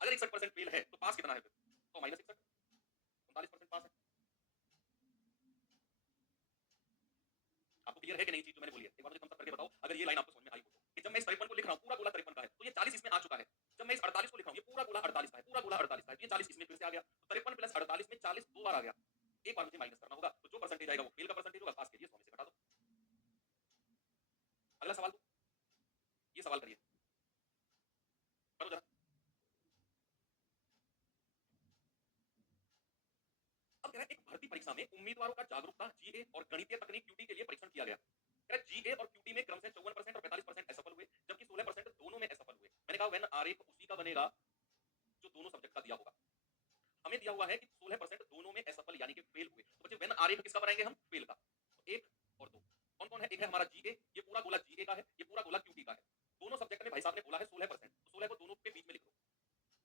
अगर 61% फेल है तो पास कितना है फिर? तो माइनस 61, 39% पास है। आपको क्लियर है कि नहीं चीज जो मैंने बोली है? एक बार मुझे थम्स अप करके बताओ अगर ये लाइन आपको समझ में आई हो तो। कि जब मैं इस 53 को लिख रहा हूं, पूरा गोला 53 का है, तो ये 40 इसमें आ चुका है। जब मैं इस 48 को लिख रहा हूं, ये पूरा गोला 48 का है, पूरा गोला 48 का है, तो ये 40 इसमें फिर से आ गया। तो 53 प्लस 48 में 40 दो बार आ गया। एक बार मुझे माइनस करना होगा, तो जो परसेंटेज आएगा वो फेल का परसेंटेज होगा, पास के लिए 100 में से घटा दो। अगला सवाल दो, ये सवाल करिए, करो जरा। अब कह रहा है एक भर्ती परीक्षा में उम्मीदवारों का जागरूकता, जीए और गणितीय तकनीक क्यूटी के लिए परीक्षण किया गया। कह रहा है जीए और क्यूटी में क्रमशः 54% और 45% असफल हुए, जबकि 16% दोनों में असफल हुए। मैंने कहा वेन आरेख उसी का बनेगा जो दोनों सब्जेक्ट का दिया होगा। हमें दिया हुआ है कि 16% दोनों में असफल यानी कि फेल हुए, तो बच्चे वेन आरेख किसका बनाएंगे हम? फेल का। तो एक और दो कौन कौन है? एक है हमारा जीए, ये पूरा गोला जीए का है, ये पूरा गोला क्यूटी का है। दोनों सब्जेक्ट में भाई साहब ने बोला है 16%, तो 16 को दोनों के बीच में लिख दो।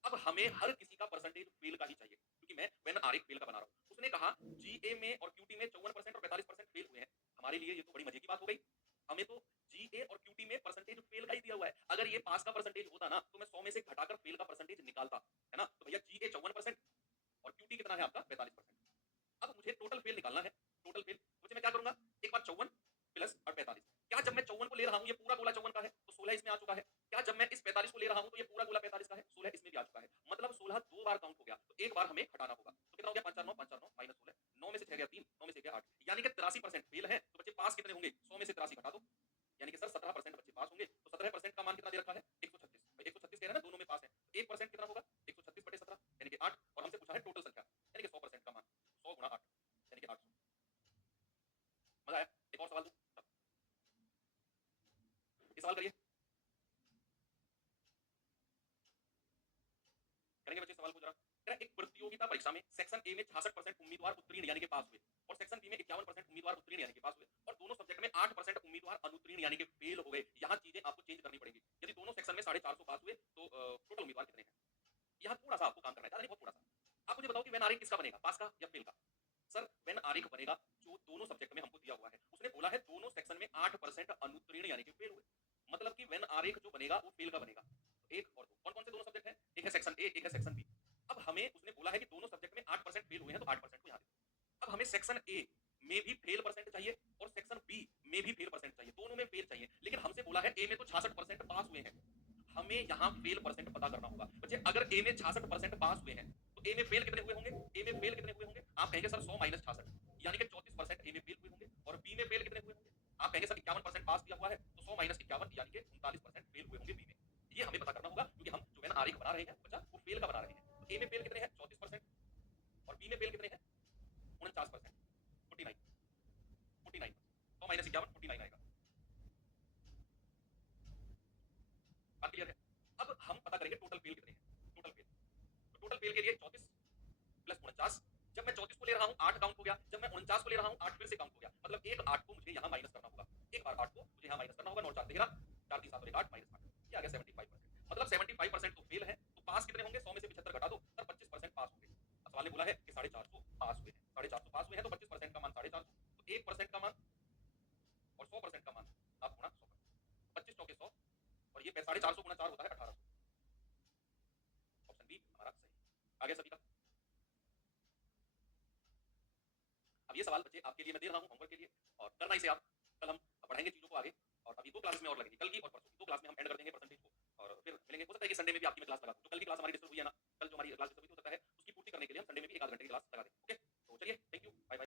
अब हमें हर किसी का परसेंटेज फेल का ही चाहिए, क्योंकि मैं वेन आरेख फेल का बना रहा हूं। उसने कहा जीए में और क्यूटी में 54% और 45% फेल हुए हैं। हमारे लिए ये तो बड़ी मजे की बात हो गई। हमें तो जीए और क्यूटी में परसेंटेज फेल का ही दिया हुआ है। अगर ये पास का परसेंटेज होता ना, तो मैं 100 में से घटाकर फेल का परसेंटेज निकालता, है ना। तो भैया जीए 54% और क्यूटी कितना है आपका? 45%। अब मुझे टोटल फेल निकालना है, टोटल फेल। मुझे मैं क्या करूंगा, एक बार 54 प्लस और 45। क्या जब मैं 54 को ले रहा हूं, ये पूरा गोला 54 का है, तो 16 इसमें आ चुका है। क्या जब मैं इस 45 को ले रहा हूं, तो ये पूरा गोला 45 का है, 16 इसमें भी आ चुका है। मतलब 16 दो बार काउंट हो गया, तो एक बार हमें हटाना होगा। तो कितना हो गया? 5 4 9, 5 4 9 माइनस 16, 9 में से 6 गया 3, 9 में से गया 8, यानी कि 83% फेल है। तो बच्चे पास कितने होंगे? 100 में से 83 घटा दो, यानी कि सर 17% बच्चे पास होंगे। तो 17% का मान कितना दे रखा है? 136। 136 कह रहे हैं ना, दोनों में पास है। 1% कितना होगा? 136 बटे 17 यानी कि 8, और हमसे पूछा है टोटल संख्या, यानी कि 100% का मान, 100 गुणा 8 यानी कि 800। मजा आया? एक और सवाल दूं, ये सवाल करिए, करेंगे बच्चे सवाल को जरा। एक प्रतियोगिता परीक्षा में सेक्शन ए में 66% उम्मीदवार उत्तीर्ण यानी कि पास हुए, और सेक्शन बी में 51% उम्मीदवार उत्तीर्ण यानी कि पास हुए, और दोनों सब्जेक्ट में 8% उम्मीदवार अनुत्तीर्ण यानी कि फेल हो गए। यहाँ चीजें आपको चेंज करनी पड़ेगी। यदि दोनों सेक्शन में 450 पास हुए तो टोटल उम्मीदवार कितने हैं? यहाँ थोड़ा सा आपको काम करना है, ज्यादा नहीं, बहुत थोड़ा सा। आप मुझे बताओ कि वेन आरेख किसका बनेगा, पास का या फेल का? सर वेन आरेख बनेगा जो दोनों सब्जेक्ट में हमको दिया हुआ है। उसने बोला है दोनों सेक्शन में 8% अनुत्तीर्ण यानी कि फेल हुए, मतलब कि वेन आरेख जो बनेगा वो फेल का बनेगा। तो एक और दो कौन कौन से दोनों सब्जेक्ट हैं? एक है सेक्शन ए, एक है सेक्शन बी। अब हमें उसने बोला है कि दोनों सब्जेक्ट में 8% फेल हुए हैं, तो 8% को यहाँ दे। अब हमें सेक्शन ए में भी फेल परसेंट चाहिए और सेक्शन बी में भी फेल परसेंट चाहिए, दोनों में फेल चाहिए। लेकिन हमसे बोला है ए में तो 66% पास हुए हैं, हमें यहाँ फेल परसेंट पता करना होगा। बच्चे अगर ए में 66% पास हुए हैं, तो ए में फेल कितने हुए होंगे? ए में फेल कितने हुए होंगे? आप कहेंगे सर 100 माइनस 66 यानी कि 34% ए में फेल हुए होंगे। और बी में फेल कितने हुए होंगे? आप कहेंगे सर 51% पास किया हुआ है, तो 100 माइनस 51 यानी कि 39% फेल हुए होंगे बी में। ये हमें पता करना होगा, क्योंकि हम जो है ना आरेख बना रहे हैं बच्चा, वो फेल का बना रहे हैं। तो ए में फेल कितने हैं? 34%, और बी में फेल कितने हैं? 49%, 49, 49। 100 माइनस 51 49 आएगा। बात क्लियर है? अब हम पता करेंगे टोटल फेल कितने हैं, टोटल फेल। तो टोटल फेल के लिए 34 प्लस 49। जब मैं 34 को ले रहा हूं 8 काउंट हो गया, जब मैं 49 को ले रहा हूं 8 फिर से काउंट हो गया, मतलब एक 8 को मुझे यहां माइनस करना होगा। एक बार 8 को मुझे यहां माइनस करना होगा। 9 4 13, 4 3 7 और 1 8 माइनस 8, ये आ गया 75%। मतलब 75% तो फेल है। तो पास कितने होंगे? 100 में से 75 घटा दो, सर 25% पास होंगे। अब सवाल ने बोला है कि 450 पास हुए हैं, 450 पास हुए हैं, तो 25% का मान 450, तो 1% का मान और 100% का मान आप गुणा 100 कर। 450 गुना 4 होता है 1800। ऑप्शन बी हमारा सही। आगे सभी का। अब ये सवाल बच्चे आपके लिए मैं दे रहा हूँ होमवर्क के लिए, और करना इसे आप। कल हम बढ़ाएंगे चीजों को आगे, और अभी 2 क्लासेस में और लगेंगी, कल की और परसों की 2 क्लास में हम एंड कर देंगे परसेंटेज को, और फिर मिलेंगे। हो सकता है कि संडे में भी आपकी मैं क्लास लगा दूं, जो कल की क्लास हमारी डिस्टर्ब हुई है ना, कल जो हमारी क्लास डिस्टर्ब हुई थी, हो सकता है उसकी पूर्ति करने के लिए हम संडे में भी 1 आध घंटे की क्लास लगा दें। ओके, तो चलिए, थैंक यू, बाय बाय।